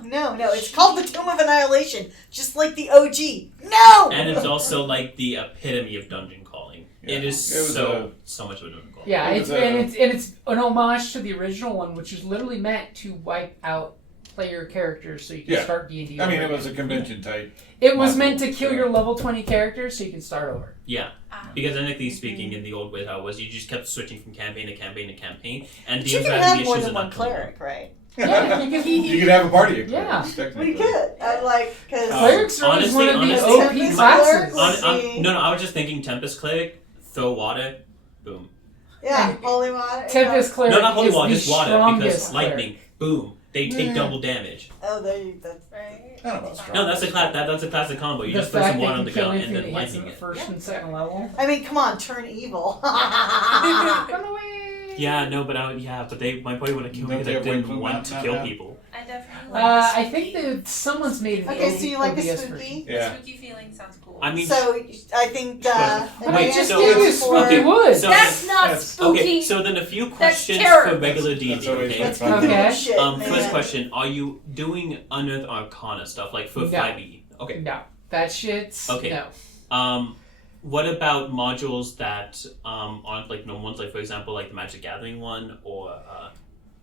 It's called the Tomb of Annihilation, just like the OG. No. And it's also like the epitome of dungeon calling. Yeah. It is It was so much of a dungeon calling. Yeah, It it's, was, and it's an homage to the original one, which is literally meant to wipe out player characters so you can Yeah. start D&D. I mean, over it was a again. convention type. It was module, meant to kill yeah. your level 20 characters so you can start over. Yeah. Ah. Because technically speaking, in the old way, how it was you just kept switching from campaign to campaign to campaign, and But you DMs can were have having more issues than of one not killing cleric, right? Yeah, you can. You could have a party of Yeah. clerics, technically. We could. I'm like, because Clerics are always one of the honestly, OP Tempest classes. clerics- No, I was just thinking Tempest Cleric, throw water, boom. yeah, holy water. Tempest Cleric No, not holy is water, the just water, strongest because cleric. lightning, boom. They take Mm. double damage. Oh, there you. That's Right? I don't know about strong. No, that's a class. That's a classic combo. You The just throw fact some that water you on the kill ground anything and then that hits in lightning the it. first and second level. I mean, come on, turn evil. Run away! Yeah, no, but my party would have killed me Don't because they I have didn't wings? want to Not kill now. people. I definitely like I the think spooky. that someone's made an Okay, so you like a OBS spooky? version. Yeah. Spooky feeling sounds cool. I mean, So I think Wait, Advanced just so- give you Wars for- spooky wood. so That's not That's- spooky. okay, so then a few questions terror. for regular D&D. That's always Okay. Let's fun. keep doing Okay. shit, man. First question: are you doing unearth arcana stuff like for No. 5e? Okay. No, that shit's Okay. no. What about modules that aren't like normal ones, like for example, like the Magic Gathering one, or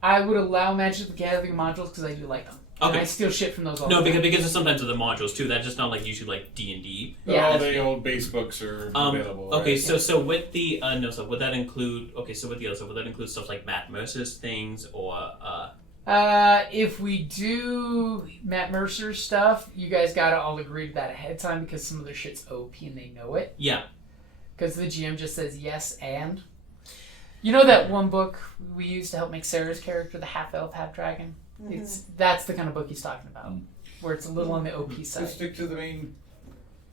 I would allow Magic the Gathering modules because I do like them. And Okay. I steal shit from those all no, the time. because there's sometimes other modules too. That's just not like usually like D&D. But Yeah. all the old base books are available. Okay, right? so with the no stuff, would that include? Okay, so with the other stuff, would that include stuff like Matt Mercer's things or? If we do Matt Mercer stuff, you guys gotta all agree to that ahead of time because some of their shit's OP and they know it. Yeah. Because the GM just says yes and. You know that one book we used to help make Sarah's character, the half elf, half dragon? That's the kind of book he's talking about, where it's a little on the OP side. Just stick to the main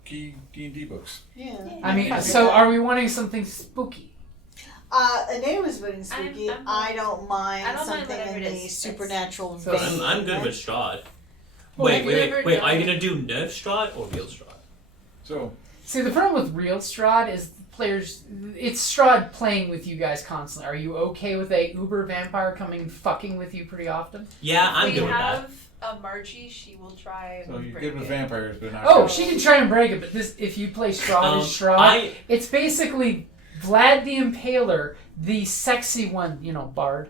key D&D books. Yeah. I mean, so are we wanting something spooky? Anita was voting spooky. I'm- I don't mind I don't mind something whatever in it the is. supernatural So vein. I'm good with Strahd. Well, Wait, have you ever wait. Are you done- gonna do nerf Strahd or real Strahd? So, See, the problem with real Strahd is players. It's Strahd playing with you guys constantly. Are you okay with a uber vampire coming fucking with you pretty often? Yeah, I'm we good with that. have a Margie, she will try and so you're break good with it. vampires, but not. Oh, she can try and break it, but this if you play Strahd as Strahd, it's basically Vlad the Impaler, the sexy one, Bard.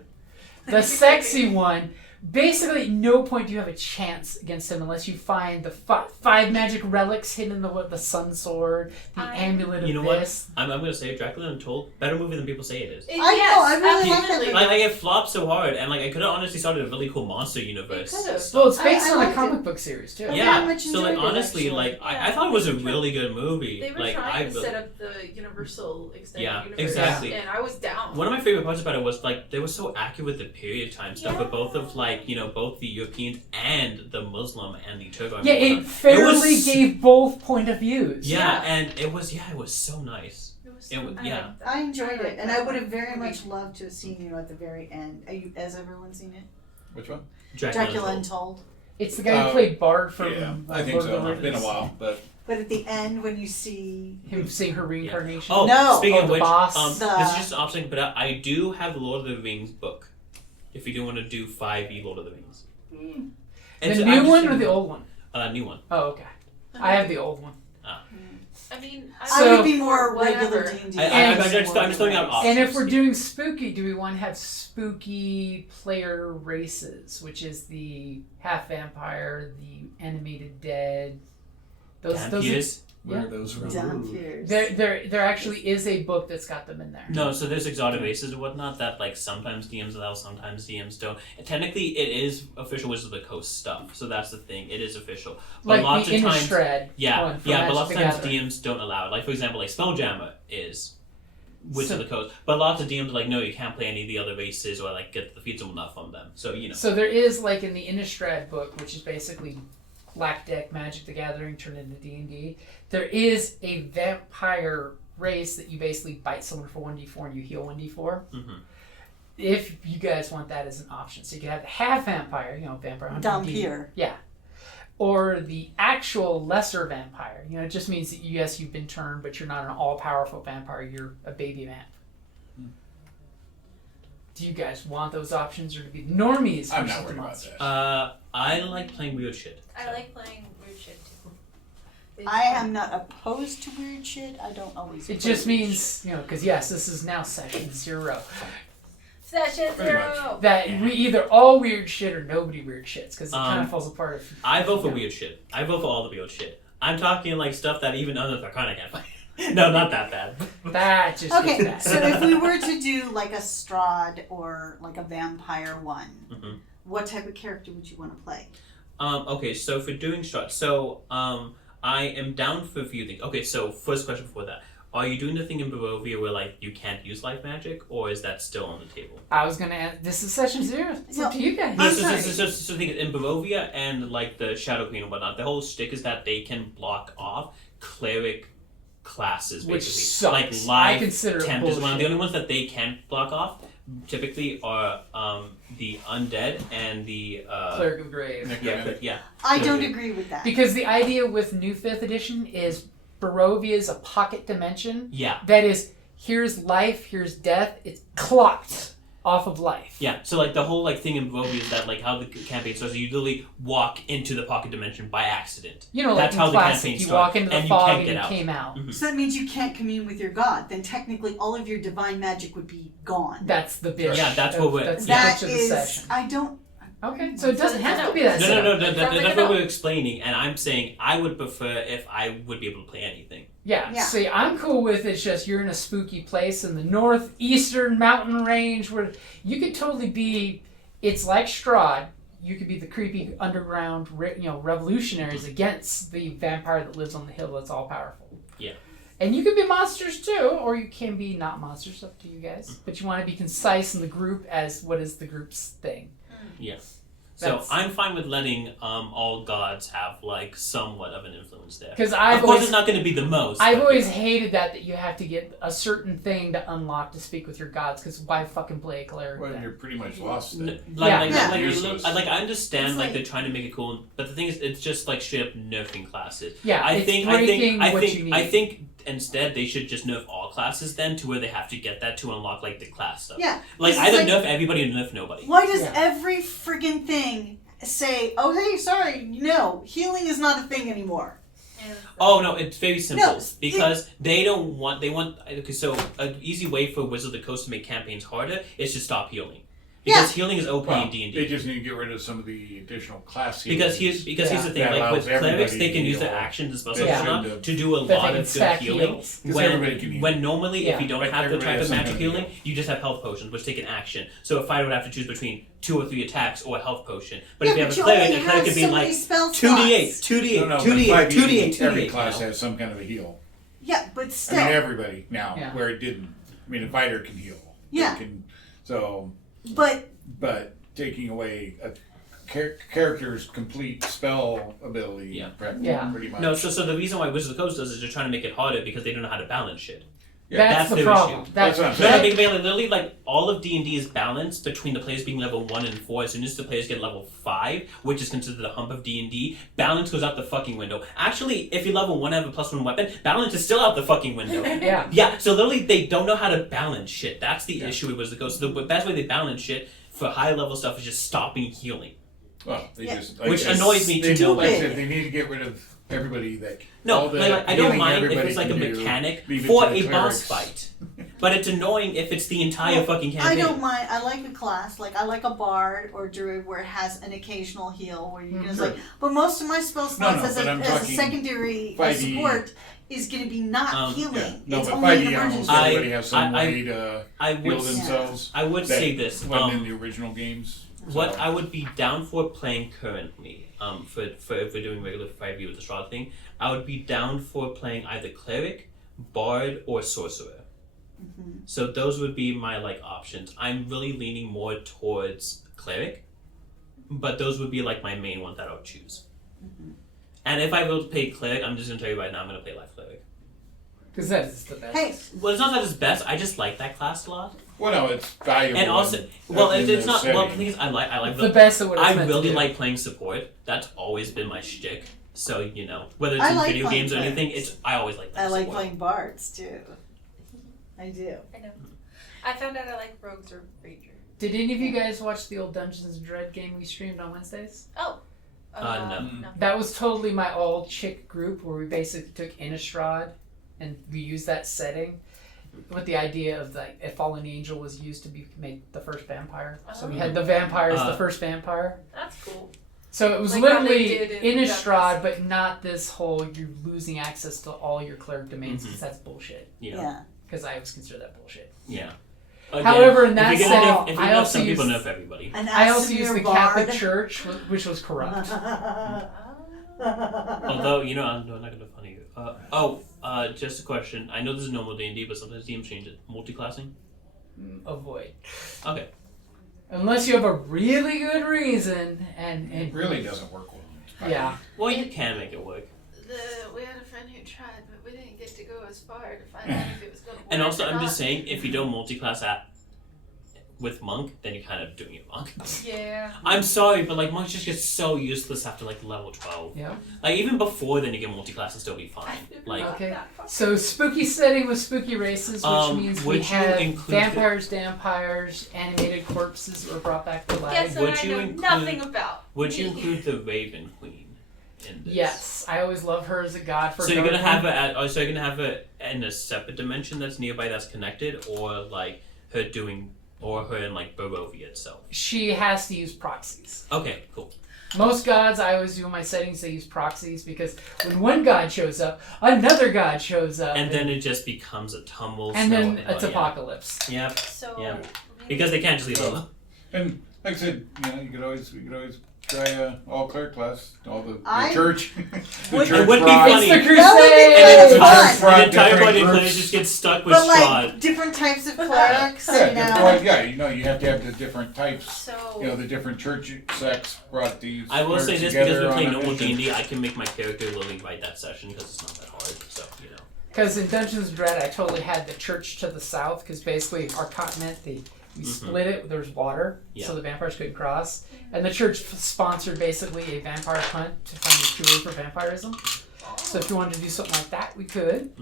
The sexy one. Basically, at no point do you have a chance against him unless you find the 5 magic relics hidden in the Sun Sword, the Amulet of You know what? this. I'm gonna say Dracula Untold, better movie than people say it is. I know, I really like that absolutely. movie. Like it flopped so hard, and like I could have honestly started a really cool monster universe. It could've. stuff. Well, it's based I on a liked comic it. book series too. I Yeah, very much so like enjoyed it, honestly, actually. like I Yeah, thought it was a they were really good movie. They were like trying I to really, set up the Universal extended Yeah, universe, exactly. and I was down. one of my favorite parts about it was like they were so accurate with the period time stuff, Yeah. but both of like like, both the Europeans and the Muslim and the Turk. Yeah, it fairly gave both point of views. Yeah, and it was so nice. It was It so was- I yeah. liked that. I enjoyed it, and I would have very Movie. much loved to have seen you at the very end. Has everyone seen it? Which one? Dracula Untold. It's the guy who played Bard from Yeah, uh, I think Lord of so. the It's been a Rings. while, but But at the end, when you see Him seeing her reincarnation. Oh, No. speaking Oh, of the which, boss. this is just an option, but I do have the Lord of the Rings book. If you do want to do 5e Lord of the Rings. The new one or the old one? New one. Oh, okay. I have the old one. I mean, I So- would be more regular whatever. D&D. I'm just throwing out options. And if we're doing spooky, do we want to have spooky player races, which is the half vampire, the animated dead? Vampires? where Yeah. are those from? Vampires. There actually is a book that's got them in there. No, so there's exotic races and whatnot that like sometimes DMs allow, sometimes DMs don't. And technically, it is official Wizards of the Coast stuff, so that's the thing. It is official. But Like lots the of times, Innistrad yeah, one from but Magic lots the of times Gathering. DMs don't allow it. Like for example, like Spelljammer is Wizards So- of the Coast, but lots of DMs are like, no, you can't play any of the other races or like get the feats and whatnot from them. So So there is like in the Innistrad book, which is basically Black Deck Magic the Gathering turned into D&D. There is a vampire race that you basically bite someone for 1d4 and you heal 1d4. Mhm. If you guys want that as an option, so you can have the half vampire, vampire hunter. Vampire. Yeah. Or the actual lesser vampire. It just means that yes, you've been turned, but you're not an all-powerful vampire. You're a baby vamp. Do you guys want those options, or to be normies I'm versus not the worried about monsters? that. I like playing weird shit. I like playing weird shit too. It's I fun. am not opposed to weird shit. I don't always. It play just weird means, because yes, this is now session 0. Session Pretty 0. That we either all weird shit or nobody weird shits, because it kind Um, of falls apart. If I vote for Yeah. weird shit. I vote for all the weird shit. I'm talking like stuff that even Unearth Arcana can't find. No, not that bad. that just Okay, gets so bad. if we were to do like a Strahd or like a vampire one, Mhm. what type of character would you want to play? Okay, so for doing shots, I am down for a few things. Okay, so first question before that. Are you doing the thing in Barovia where like you can't use life magic, or is that still on the table? I was gonna ask. This is session 0. It's up to you guys. I'm So sorry. the thing is, in Barovia and like the Shadow Queen and whatnot, the whole shtick is that they can block off cleric classes, Which basically. sucks. Like I live consider it temp is one of the bullshit. only ones that they can block off. Typically are the undead and the Cleric of the Grave. yeah. I don't agree with that. Because the idea with new 5th edition is Barovia is a pocket dimension. Yeah. That is, here's life, here's death. It's clocked off of life. Yeah, so like the whole like thing in Barovia is that like how the campaign starts, you literally walk into the pocket dimension by accident. Like That's in how the Classic, campaign you starts, walk into the and you fog can't and get you out. came out. So that means you can't commune with your god. Then technically all of your divine magic would be gone. That's the bitch. Yeah, that's what we're- That's the That bitch of the is, session. I don't. Okay, so it doesn't have to be that No, simple. that's Probably what not. we're explaining, and I'm saying I would prefer if I would be able to play anything. Yeah, Yeah. see, I'm cool with it's just you're in a spooky place in the northeastern mountain range where you could totally be. It's like Strahd. You could be the creepy underground, revolutionaries against the vampire that lives on the hill that's all powerful. Yeah. And you could be monsters too, or you can be not monsters. Up to you guys. But you want to be concise in the group as what is the group's thing. Yeah. So That's- I'm fine with letting all gods have like somewhat of an influence there. Because Of I've course, always it's not going to be the most. I've but always hated that you have to get a certain thing to unlock to speak with your gods. Because why fucking play a cleric? Well, then? you're pretty much lost N- then. Yeah. Useless. I understand It's like like- they're trying to make it cool, but the thing is, it's just like straight up nerfing classes. Yeah, I it's think breaking what you need. I think instead they should just nerf all classes then to where they have to get that to unlock like the class stuff. Yeah. Like This is either like- nerf everybody or nerf nobody. Why does Yeah. every friggin' thing say, "Oh, hey, sorry, no, healing is not a thing anymore"? Oh no, it's very simple No, because they want okay. So an easy way for Wizards of the Coast to make campaigns harder is to stop healing. Because healing is OP Well, in D&D. they just need to get rid of some of the additional class Because healings. here's the thing, That like with allows clerics, everybody they can to use their heal. actions and spells They and shouldn't whatnot have. to do a That they lot can of stack good healing. heals. 'Cause everybody can heal. When normally, Yeah. if you don't Like have the everybody type has of some magic kind of healing, heal. you just have health potions, which take an action. So a fighter would have to choose between 2 or 3 attacks or a health potion. But if you have a cleric, only a cleric have could be so like many spell 2d8, slots. 2d8, No, no, 2d8, but 2d8, 2d8. every class you know? has some kind of a heal. Yeah, but still. I mean, everybody now, Yeah. where it didn't. I mean, a fighter can heal. Yeah. They can, so, but but taking away a character's complete spell ability. Yeah. Pretty much. No, so the reason why Wizards of the Coast does is they're trying to make it harder because they don't know how to balance shit. That's the their problem. issue. That's what I'm No, saying. they literally like all of D&D is balanced between the players being level 1 and 4. As soon as the players get level 5, which is considered the hump of D&D, balance goes out the fucking window. Actually, if you're level 1 and have a +1 weapon, balance is still out the fucking window. Yeah. Yeah, so literally they don't know how to balance shit. That's the issue with Wizards of the Coast. So the best way they balance shit for high level stuff is just stopping healing. Well, they Yeah. just Which annoys me they to no like I end. said, they need to get rid of everybody that. No, all the like, I don't healing mind if everybody it's like a can do, mechanic leave it for to the a boss clerics. fight. But it's annoying if it's the entire fucking I campaign. don't mind. I like a class, like I like a bard or druid where it has an occasional heal where you can just like. But most of my spell slots no, as, but a, I'm as a talking secondary 5e. support is going to be not healing. Yeah. No, it's but only an 5e almost emergency. everybody has some I- way to I heal would, themselves. I would that say this. wasn't in the original games. What So. I would be down for playing currently, for if we're doing regular 5e with the Strahd thing, I would be down for playing either cleric, bard, or sorcerer. So those would be my like options. I'm really leaning more towards cleric, but those would be like my main one that I would choose. And if I will play cleric, I'm just gonna tell you right now, I'm gonna play life cleric. Because that is the best. Hey, Well, it's not that it's best. I just like that class a lot. Well, no, it's valuable. And also, in- well, in it's the not. Well, the setting. thing is, I like It's the best at what it's I meant to really do. like playing support. That's always been my shtick. So you know, whether it's I in like video playing games or anything, clerics. I always like I playing like support. playing bards too. I do. I know. I found out I like rogues or ranger. Did any of you guys watch the old Dungeons and Dread game we streamed on Wednesdays? Oh. No. That was totally my all chick group where we basically took Innistrad and we used that setting with the idea of like a fallen angel was used to make the first vampire. So we had the vampire as the first vampire. That's cool. So it was Like how they literally did in Innistrad, but not this whole you're losing access to all your cleric domains because that's bullshit. You know? Yeah. Because I always consider that bullshit. Yeah. However, in that if you're setting, gonna nerf, if you I nerf also some people, used- nerf everybody. And I also used the Catholic bard. Church, which was corrupt. Although you know, I'm not gonna funny you. Just a question. I know this is normal D&D, but sometimes teams change it. Multi-classing. Avoid. Okay. Unless you have a really good reason, and It really doesn't work well. It's fine. yeah. Well, you can make it work. We had a friend who tried, but we didn't get to go as far to find out if it was going to work. And also, or I'm not. just saying, if you don't multi-class with monk, then you're kind of doing it monk. Yeah. I'm sorry, but like monks just get so useless after like level 12. Yeah. Like even before then, you get multi-class and still be fine. Like Okay. So spooky setting with spooky races, which means would we you have include vampires, animated corpses that were brought back to life. Yes, Would and I you know include- nothing about. would you include the Raven Queen in this? Yes, I always love her as a god for. So you're gonna dark have one. it. So you're gonna have it in a separate dimension that's nearby, that's connected, or like her doing, or her in like Barovia itself. She has to use proxies. Okay, cool. Most gods, I always do in my settings, they use proxies because when one god shows up, another god shows up, And then it just becomes a tumble. and then snow- it's apocalypse. Yep. So. Yeah. Because they can't just leave it alone. And like I said, you know, we could always try all cleric class, all the I- church. The Would- church It would be brought- funny. It's the That would be crusade! really the fun. church brought The entire different body of groups. players just gets stuck with But like Strahd. different types of clerics, Yeah, you know. well, yeah, you know, you have to have the different types. So. You know, the different church sects brought these. I will say clerics this because together we play on a normal mission. D&D, I can make my character literally write that session because it's not that hard. So you know. Because in Dungeons of Dread, I totally had the church to the south, because basically our continent, we split it, there's water, Yeah. so the vampires couldn't cross. And the church sponsored basically a vampire hunt to find a cure for vampirism. So if you wanted to do something like that, we could.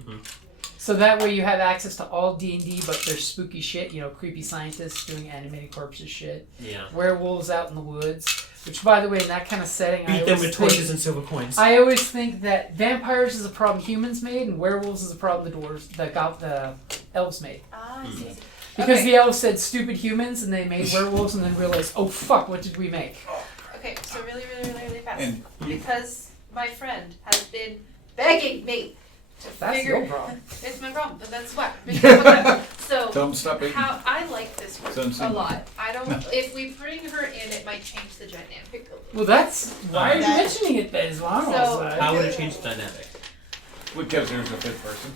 So that way you have access to all D&D, but there's spooky shit, you know, creepy scientists doing animated corpses shit. Yeah. Werewolves out in the woods, which by the way, in that kind of setting, I Beat them always with think- torches and silver coins. I always think that vampires is a problem humans made, and werewolves is a problem the dwarves, the elves made. Ah, I see. Because Okay. the elves said stupid humans, and they made werewolves, and then realized, oh fuck, what did we make? Okay, so really fast. And- Because my friend has been begging me to That's figure. your problem. It's my problem, but that's what. Okay, Tell so them stop it. how I like this group Sounds a simple. lot. I don't. If we bring her in, it might change the dynamic a little. Well, that's why are you That- mentioning it then? Is what I'm So- gonna say. How would it change the dynamic? Because there's a fifth person.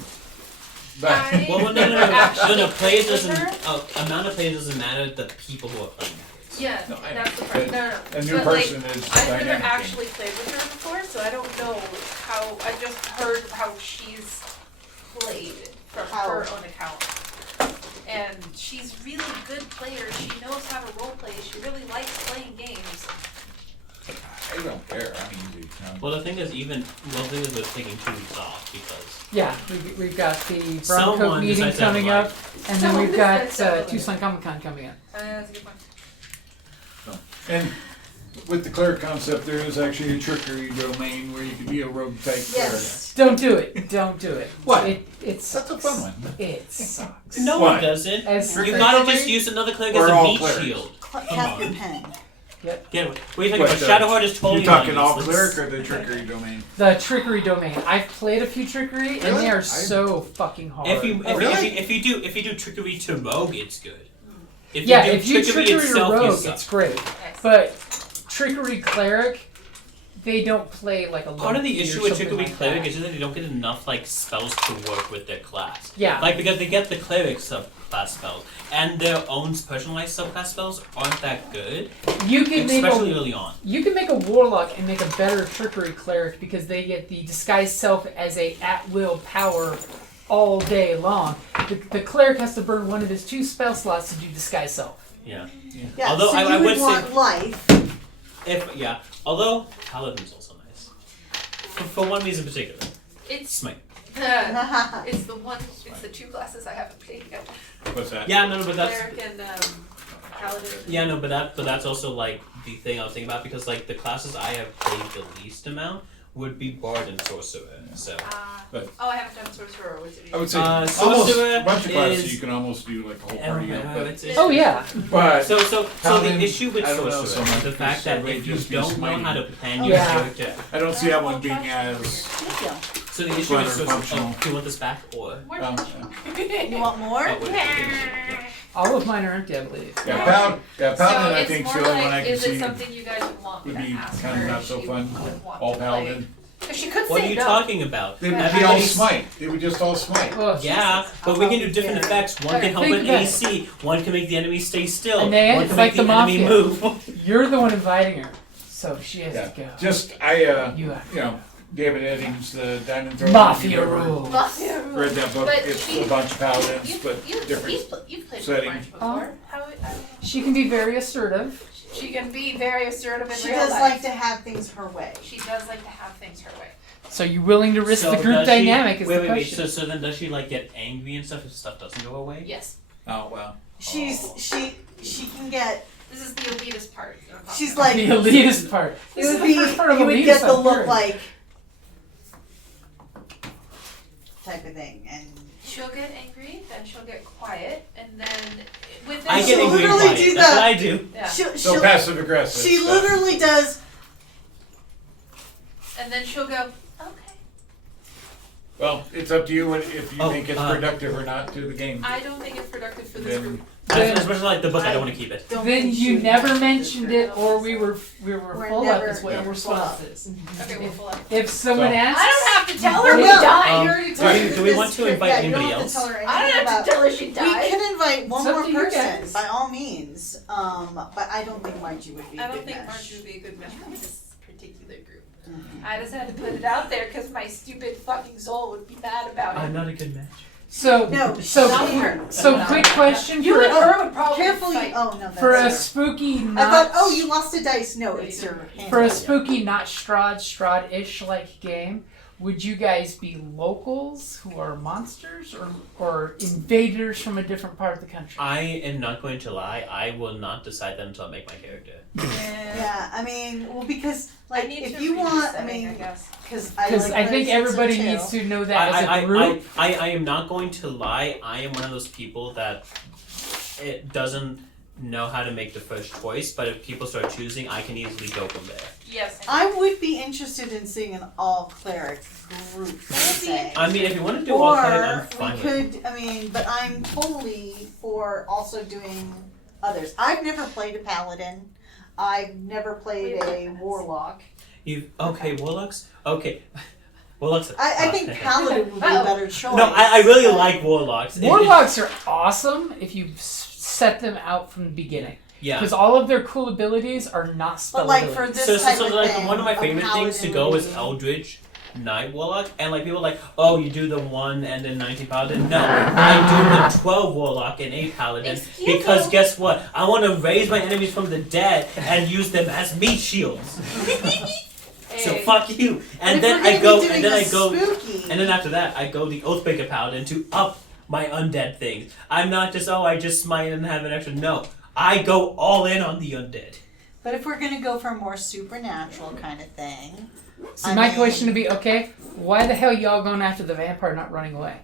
I- Well, no. Actually, Players with doesn't. her? Amount of players doesn't matter. The people who are playing matters. Yeah, No, I know. that's the part. But No. a new But, person like, is I've never dynamic. actually played with her before, so I don't know how. I just heard how she's played from her own account. And she's really good player. She knows how to role play. She really likes playing games. I don't care. I'm easy. Well, the thing is, we're taking 2 weeks off because Yeah, we've got the Bronco Someone meeting decides to have coming a up, life. and then Someone we've got decides to have a life. Tucson Comic Con coming up. That's a good point. And with the cleric concept, there is actually a trickery domain where you can be a rogue type Yes. Don't do it. Don't do it. What? It's That's a fun one. It sucks. no What? one doesn't. As You Trickery gotta domain? just use another cleric Or as a all meat clerics? shield. Captain Pen. Yeah, what are you talking What, about? Shadowheart is totally You're talking all useless. cleric or the trickery domain? the trickery domain. I've played a few trickery, and Really? they are so fucking hard. If you Really? if you do trickery to rogue, it's good. If yeah, you do if you trickery to itself, you rogue, suck. it's great. Nice. But trickery cleric, they don't play like a Part of the Loki or issue with something trickery like cleric that. is that they don't get enough like spells to work with their class. Yeah. Like because they get the cleric subclass spells, and their own personalized subclass spells aren't that good, You can make especially a early on. You can make a warlock and make a better trickery cleric because they get the disguise self as a at-will power all day long. The cleric has to burn one of his 2 spell slots to do disguise self. Yeah. Yeah, Although so I you would would say- want life. Although paladin's also nice. For one reason in particular, It's smite. it's the 2 classes I haven't played yet. What's that? Yeah, no, but that's Cleric and paladin. yeah, no, but that's also like the thing I was thinking about because like the classes I have played the least amount would be bard and sorcerer. So But- I haven't done sorcerer or wizard. I would say Sorcerer almost a bunch of classes is- you can almost do like a whole party of. But, Oh yeah. but So the Paladin, issue with I don't know sorcerer so is much the fact because that everybody if you just be don't know how to smiting. plan your Yeah. character, I don't see that one being as Thank you. so the issue Flat with or sorcerer. functional. Oh, do you want this back or? You want more? Oh, wait. All of mine are empty, I believe. Paladin. Yeah, So Paladin. I it's think is more the only one I like, can is see it something you guys would want me would to be ask kind of her not if so she fun. would want All to play? Paladin. Because she could What say are you no. talking about? They would Yeah. be all smite. They would just all smite. Oh, Yeah, but we can do different effects. One can help Think with about it. AC. One can make the enemy stay still. And they- one it's can like make the enemy Mafia. move. You're the one inviting her, so she has Yeah. to go. Just You have you know, David Eddings, the Diamond Thrower. Mafia rule. Read that book. But It's she- a bunch of paladins, but You've different. played setting. Confront before. How She can be very assertive. she can be very assertive in She real does life. like to have things her way. She does like to have things her way. So you willing to risk So the group does she- dynamic is wait, the wait, question. So then does she like get angry and stuff if stuff doesn't go away? Yes. Oh wow. She can get. This is the elitist part. that I'm talking She's about. like. The elitist part. It This would is be. the first part of You would elitist get the I've look heard. like. Type of thing, and She'll get angry, then she'll get quiet, and then within I get She'll angry and literally quiet. do That's that. what I do. yeah. So passive aggressive. she stuff. literally does. And then she'll go, okay. Well, it's up to you if you Oh, think it's productive or not to the game. I don't think it's productive for this Then group. Especially like the book, I don't want to keep it. Don't Then think you she- never mentioned it, or we were We're full never- up. Is what yeah, your we're full response up. is. Okay, we're full up. If someone So- asks, I don't have to tell her We we will. died. Do we want to invite Yeah, you anybody don't have else? to tell her I anything don't have about. to tell her she We died. can invite one It's up more to you person guys. by all means, but I don't think Margie would be. I a don't good think match. Margie would be a good match for this particular group. I just had to put it out there because my stupid fucking soul would be mad about it. I'm not a good match. so No, so not her. so quick question You for and her would probably Careful, you. fight. Oh no, that's for a her. spooky I not thought, oh, you lost a dice. No, it's your hand. for a spooky not Strahd-ish like game. Would you guys be locals who are monsters or invaders from a different part of the country? I am not going to lie. I will not decide that until I make my character. Yeah, I mean, well, because I like need if to you read the want, I setting, mean, guess. because Because I think everybody needs to know that as a group. I am not going to lie. I am one of those people that it doesn't know how to make the first choice, but if people start choosing, I can easily go from there. Yes. I would be interested in seeing an all cleric group. Per se. I mean, if you want to do all cleric, I'm Or fine we with it. could, I mean, but I'm totally for also doing others. I've never played a paladin. I've never played a warlock. Okay, warlocks? Okay. Warlocks. I think paladin would be a better choice. No, I really but- like warlocks. Warlocks are awesome if you set them out from the beginning. Yeah. Because all of their cool abilities are not spell But like abilities. for this type of like thing, one of my a favorite things to paladin go would is be- Eldritch Night Warlock, and like people are like, oh, you do the 1 and then 19 Paladin. No, I do the 12 Warlock and 8 Paladin Excuse because me? guess what? I want to raise my enemies from the dead and use them as meat shields. So Hey. fuck you. And But then if we're I gonna go, be doing and then I the go, spooky, and then after that I go the Oathbreaker Paladin to up my undead things. I'm not just I just smite and have an extra. No, I go all in on the undead. But if we're gonna go for a more supernatural kind of thing, So I my mean- question would be, okay, why the hell y'all going after the vampire, not running away?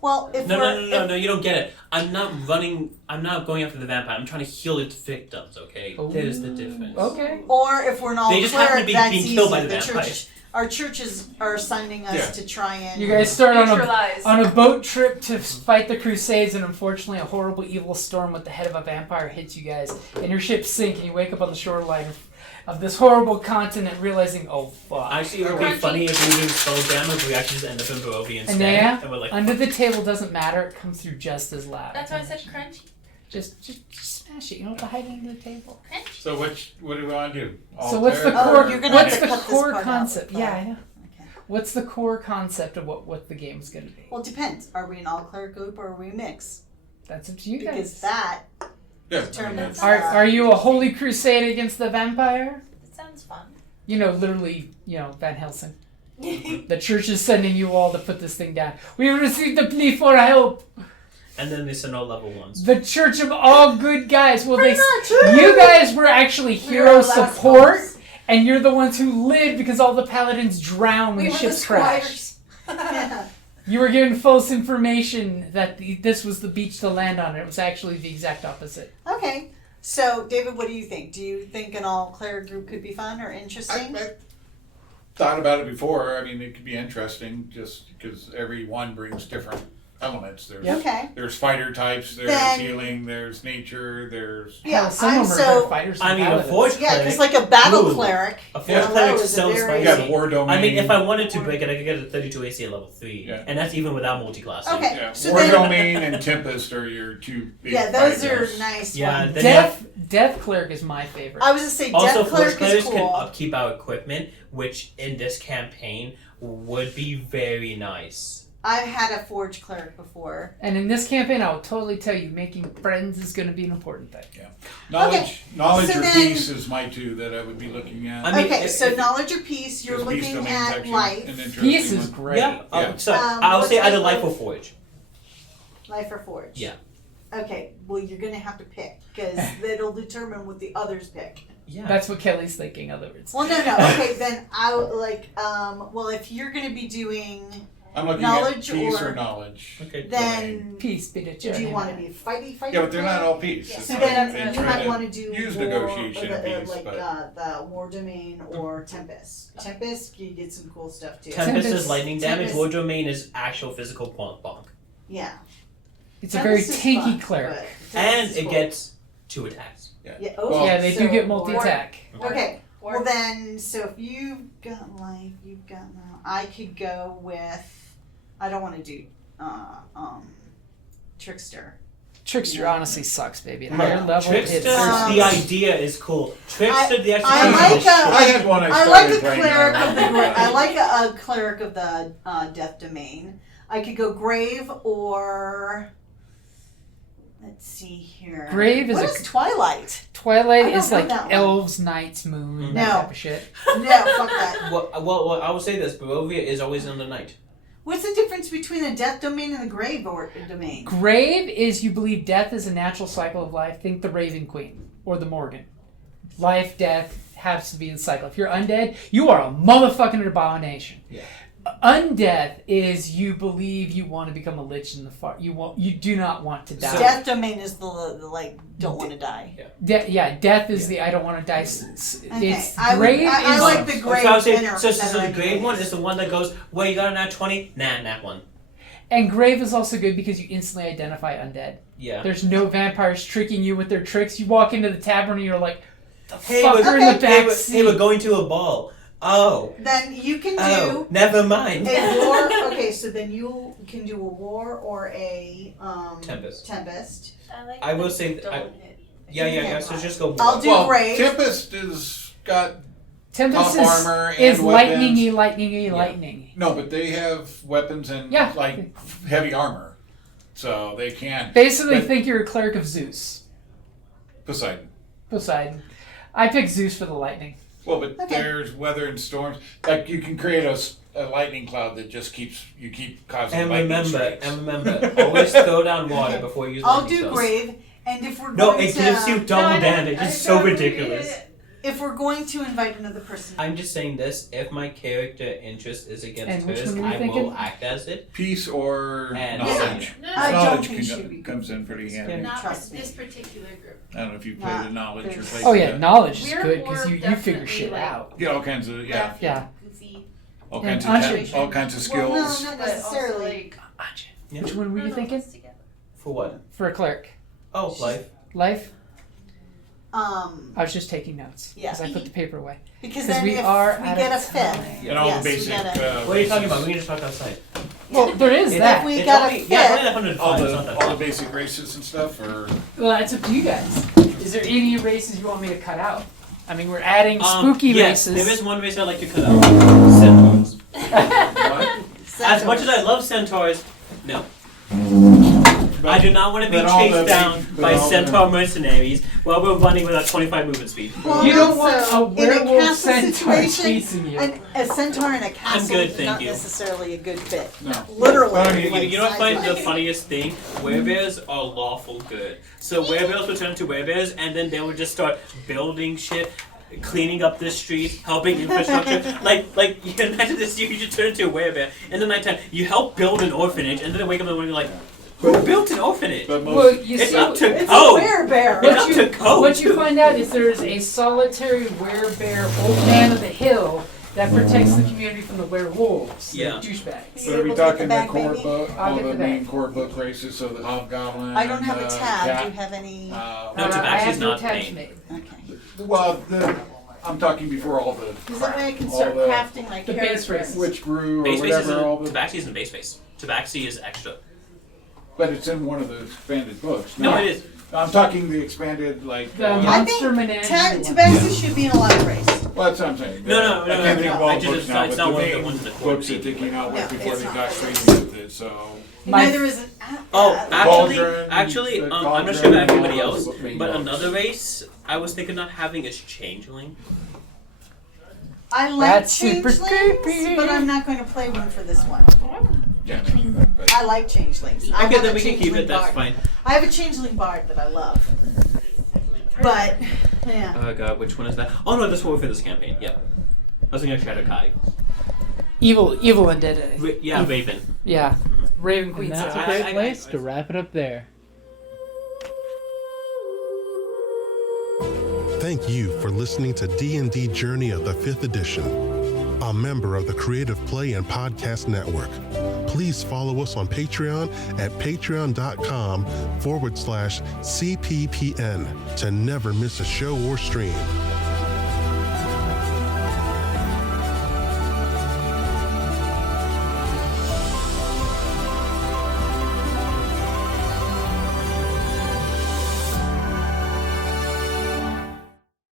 well, if No, we're no, you don't get it. I'm not going after the vampire. I'm trying to heal its victims, okay? Oh. There's the difference. Okay. or if we're not They just happen cleric, to be that's being easy. killed by the church, vampires. our churches are sending us Yeah. to try and. You guys start Neutralize. on a boat trip to fight the Crusades, and unfortunately, a horrible evil storm with the head of a vampire hits you guys, and your ship sinks, and you wake up on the shoreline of this horrible continent, realizing, oh fuck. Actually, it would be Crunchy. funny if we do spell damage, we actually just end up in Barovia instead. yeah, And we're like, under the table doesn't matter; it comes through just as loud. That's why I said crunchy. Just smash it. You don't have to hide it under the table. Crunchy. So what do we want to do? So what's the Alter? Oh, core? you're gonna What's have to the cut this core part out. concept? Yeah, I know. Okay. What's the core concept of what the game's gonna be? Well, it depends. Are we an all cleric group or are we a mix? That's up to you Because guys. that Yeah, determines. Are you a holy crusade against the vampire? That sounds fun. You know, literally, Van Helsing. The church is sending you all to put this thing down. We received a plea for help. and then they send all level 1s. The church of all good guys. Well, Pretty much. you guys were actually We hero were the last support, ones. and you're the ones who lived because all the paladins drowned when We the were ships the crashed. Yeah. You were given false information that this was the beach to land on. It was actually the exact opposite. Okay. So, David, what do you think? Do you think an all cleric group could be fun or interesting? I thought about it before. I mean, it could be interesting just because every one brings different elements. There's Okay. there's fighter types, there's Then- healing, there's nature, there's Yeah, Hell, some I'm of them are so. better fighters than I mean, a paladins. forge Yeah, cleric. because like a battle Ooh. cleric. A forge Yeah, cleric is a sells very- crazy. yeah, the war domain. I mean, if I wanted to break it, I could get a 32 AC at level 3. Yeah. And that's even without multi-classing. Okay. Yeah, So war then- domain and tempest are your two big Yeah, those fighters. are nice Yeah, ones. then you have- Death cleric is my favorite. I was gonna say Also, Death forge Cleric clerics is can cool. upkeep our equipment, which in this campaign would be very nice. I've had a Forge Cleric before. And in this campaign, I'll totally tell you, making friends is going to be an important thing. Knowledge So or then- peace is my two that I would be looking at. I mean, Okay, if- so if- knowledge or peace, you're Because peace looking domain's at actually life. an interesting Peace is one. great. Yeah, Yeah. so I'll what say either type life of- or forge. Life or Forge? Yeah. Okay, well, you're gonna have to pick, because it'll determine what the others pick. Yeah. That's what Kelly's thinking, in other words. Well, no. Okay, then I would like, well, if you're gonna be doing, I'm looking Knowledge at peace or- or knowledge. Okay. then Peace be to do you journey. want to be fighty? Yeah, but they're not all peace. Yeah. It's So like then they you try might to want to do use war, negotiation and peace, like but the war domain or Tempest. Tempest, you get some cool stuff too. Tempest is Tempest- lightning damage, Tempest- war domain is actual physical bonk. Yeah. It's a very Tempest is tanky fun, cleric. but And Tempest is it cool. gets 2 attacks. Yeah, oh, Well- Yeah, they do so get multi-attack. Okay, Or well then, so if you've got life, you've got now. I could go with. I don't want to do trickster. Trickster honestly sucks, baby. At Yeah. higher level, Trickster, it's the idea is cool. Trickster, the I execution like is a- I had one I I started like a playing cleric on. of the. I like a cleric of the death domain. I could go grave or. Let's see here. Grave is What a- is Twilight? Twilight I don't is know like that one. elves, knights, moon, that No. type of shit. No, fuck that. Well, I will say this: Barovia is always in the night. What's the difference between the death domain and the grave or domain? Grave is you believe death is a natural cycle of life. Think the Raven Queen or the Morgan. Life, death has to be in cycle. If you're undead, you are a motherfucking abomination. Yeah. Undeath is you believe you want to become a lich in the far. You do not want to die. Death domain is the like don't want to die. Death is the I don't want to die. Okay. It's I grave I is like the grave So I would say, dinner. so better the grave anyways. one is the one that goes, well, you got a nat 20? Nah, nat 1. and grave is also good because you instantly identify undead. Yeah. There's no vampires tricking you with their tricks. You walk into the tavern and you're like, the Hey, fuck, we're- we're in the Hey, back seat. we're going to a ball. Oh. Then you can Oh, do never mind. a war. Okay, so then you can do a war or a Tempest. Tempest. I like I will the say don't I- hit. Yeah. So just go. I'll do Well, brave. Tempest is got Tempest top armor and is weapons. lightning-y. No, but they have weapons and Yeah. like heavy armor, so they can't. Basically, but- think you're a cleric of Zeus. Poseidon. I picked Zeus for the lightning. Well, but Okay. there's weather and storms. Like you can create a lightning cloud that just keep causing And lightning strikes. remember, always throw down water before you use I'll lightning do spells. grave, and if we're No, going it to, gives you double I don't- damage. I It's so don't ridiculous. get it. if we're going to invite another person, I'm just saying this. If my character interest is against And which hers, one were you I thinking? will act as it. Peace or And- knowledge. No, I don't Knowledge think she'd be comes in pretty handy. not Trust me. this particular group. I don't know if you play Nah, the knowledge or there's- play. Oh yeah, knowledge is We're good more because you figure definitely shit like- out. Get all kinds of Yeah. Goofy, all And kinds of unsure- all kinds of well, no, skills. not but also necessarily. like Which one were you thinking? For what? For a cleric. Oh, life. Life? I was just taking notes. Yeah. Because I put the paper away. because 'Cause then we if are we out get a of fifth, time. And all yes, the we basic. gotta- What are you talking about? We can just talk outside. Well, there is If that. If we It's got only, a yeah, it's fifth, only 105. It's not that all the bad. basic races and stuff, or Well, that's up to you guys. Is there any races you want me to cut out? I mean, we're adding spooky yes, races. there is one race I'd like to cut out. Centaurs. what? As much as I love centaurs, no. I do not want to be But all chased the- down but by all the- centaur mercenaries while we're running with our 25 movement speed. well, You don't want so a in werewolf castle centaur situation, chasing you. a centaur in a castle good, is thank not you. necessarily a good fit. No. Literally. Well, I mean, like, You know what I find the size-wise. funniest thing? Werebears are lawful good. So werebears will turn into werebears, and then they will just start building shit, cleaning up the streets, helping infrastructure. like you can imagine this, you just turn into a werebear. In the nighttime, you help build an orphanage, and then they wake up in the morning like, who built an orphanage? But most, Well, you It's see, up to It's a code. werebear. It's up to code. what you find out is there is a solitary werebear, old man of the hill, that protects the community from the werewolves. Yeah. The douchebags. but are we Able to get talking the the bag, core baby? book, I'll all get the the main bag. core book races? So the hobgoblin. I don't have a tab. cat, Do you have any? No, I Tabaxi's have no not tabs made. made. Okay. Well, I'm talking before all the Because that way I can all start the crafting my the base character. races. witch brew or Base base whatever. All isn't. the, Tabaxi isn't base base. Tabaxi is extra. but it's in one of the expanded books. No, it is. I'm talking the expanded like. The I Monster think Menagerie. Tabaxi should be in a live race. Well, that's what I'm saying. No, I can't think of no, all I the just- books it's now, not- it's but not the one of the main ones in the core books that they came out with No, before it's they not. got crazy with it. So. My- Neither is an. Oh, actually, Cauldron, actually, the I'm not sure Cauldron, about everybody all else, those main but books. another race I was thinking of having is changeling. I like That's super changelings, creepy. but I'm not going to play one for this one. Yeah, but I like changelings. I Okay, have then a we can keep changeling it. That's bard. fine. I have a changeling bard that I love. But, yeah. Oh god, which one is that? Oh no, this one for this campaign. Yep. I was thinking of Shadow Kai. Evil Undead. Yeah, Raven. Yeah. Raven Queen. And that's said a that. great place to wrap it up there. Thank you for listening to D&D Journey of the 5th Edition, a member of the Creative Play and Podcast Network. Please follow us on Patreon at patreon.com/CPPN to never miss a show or stream.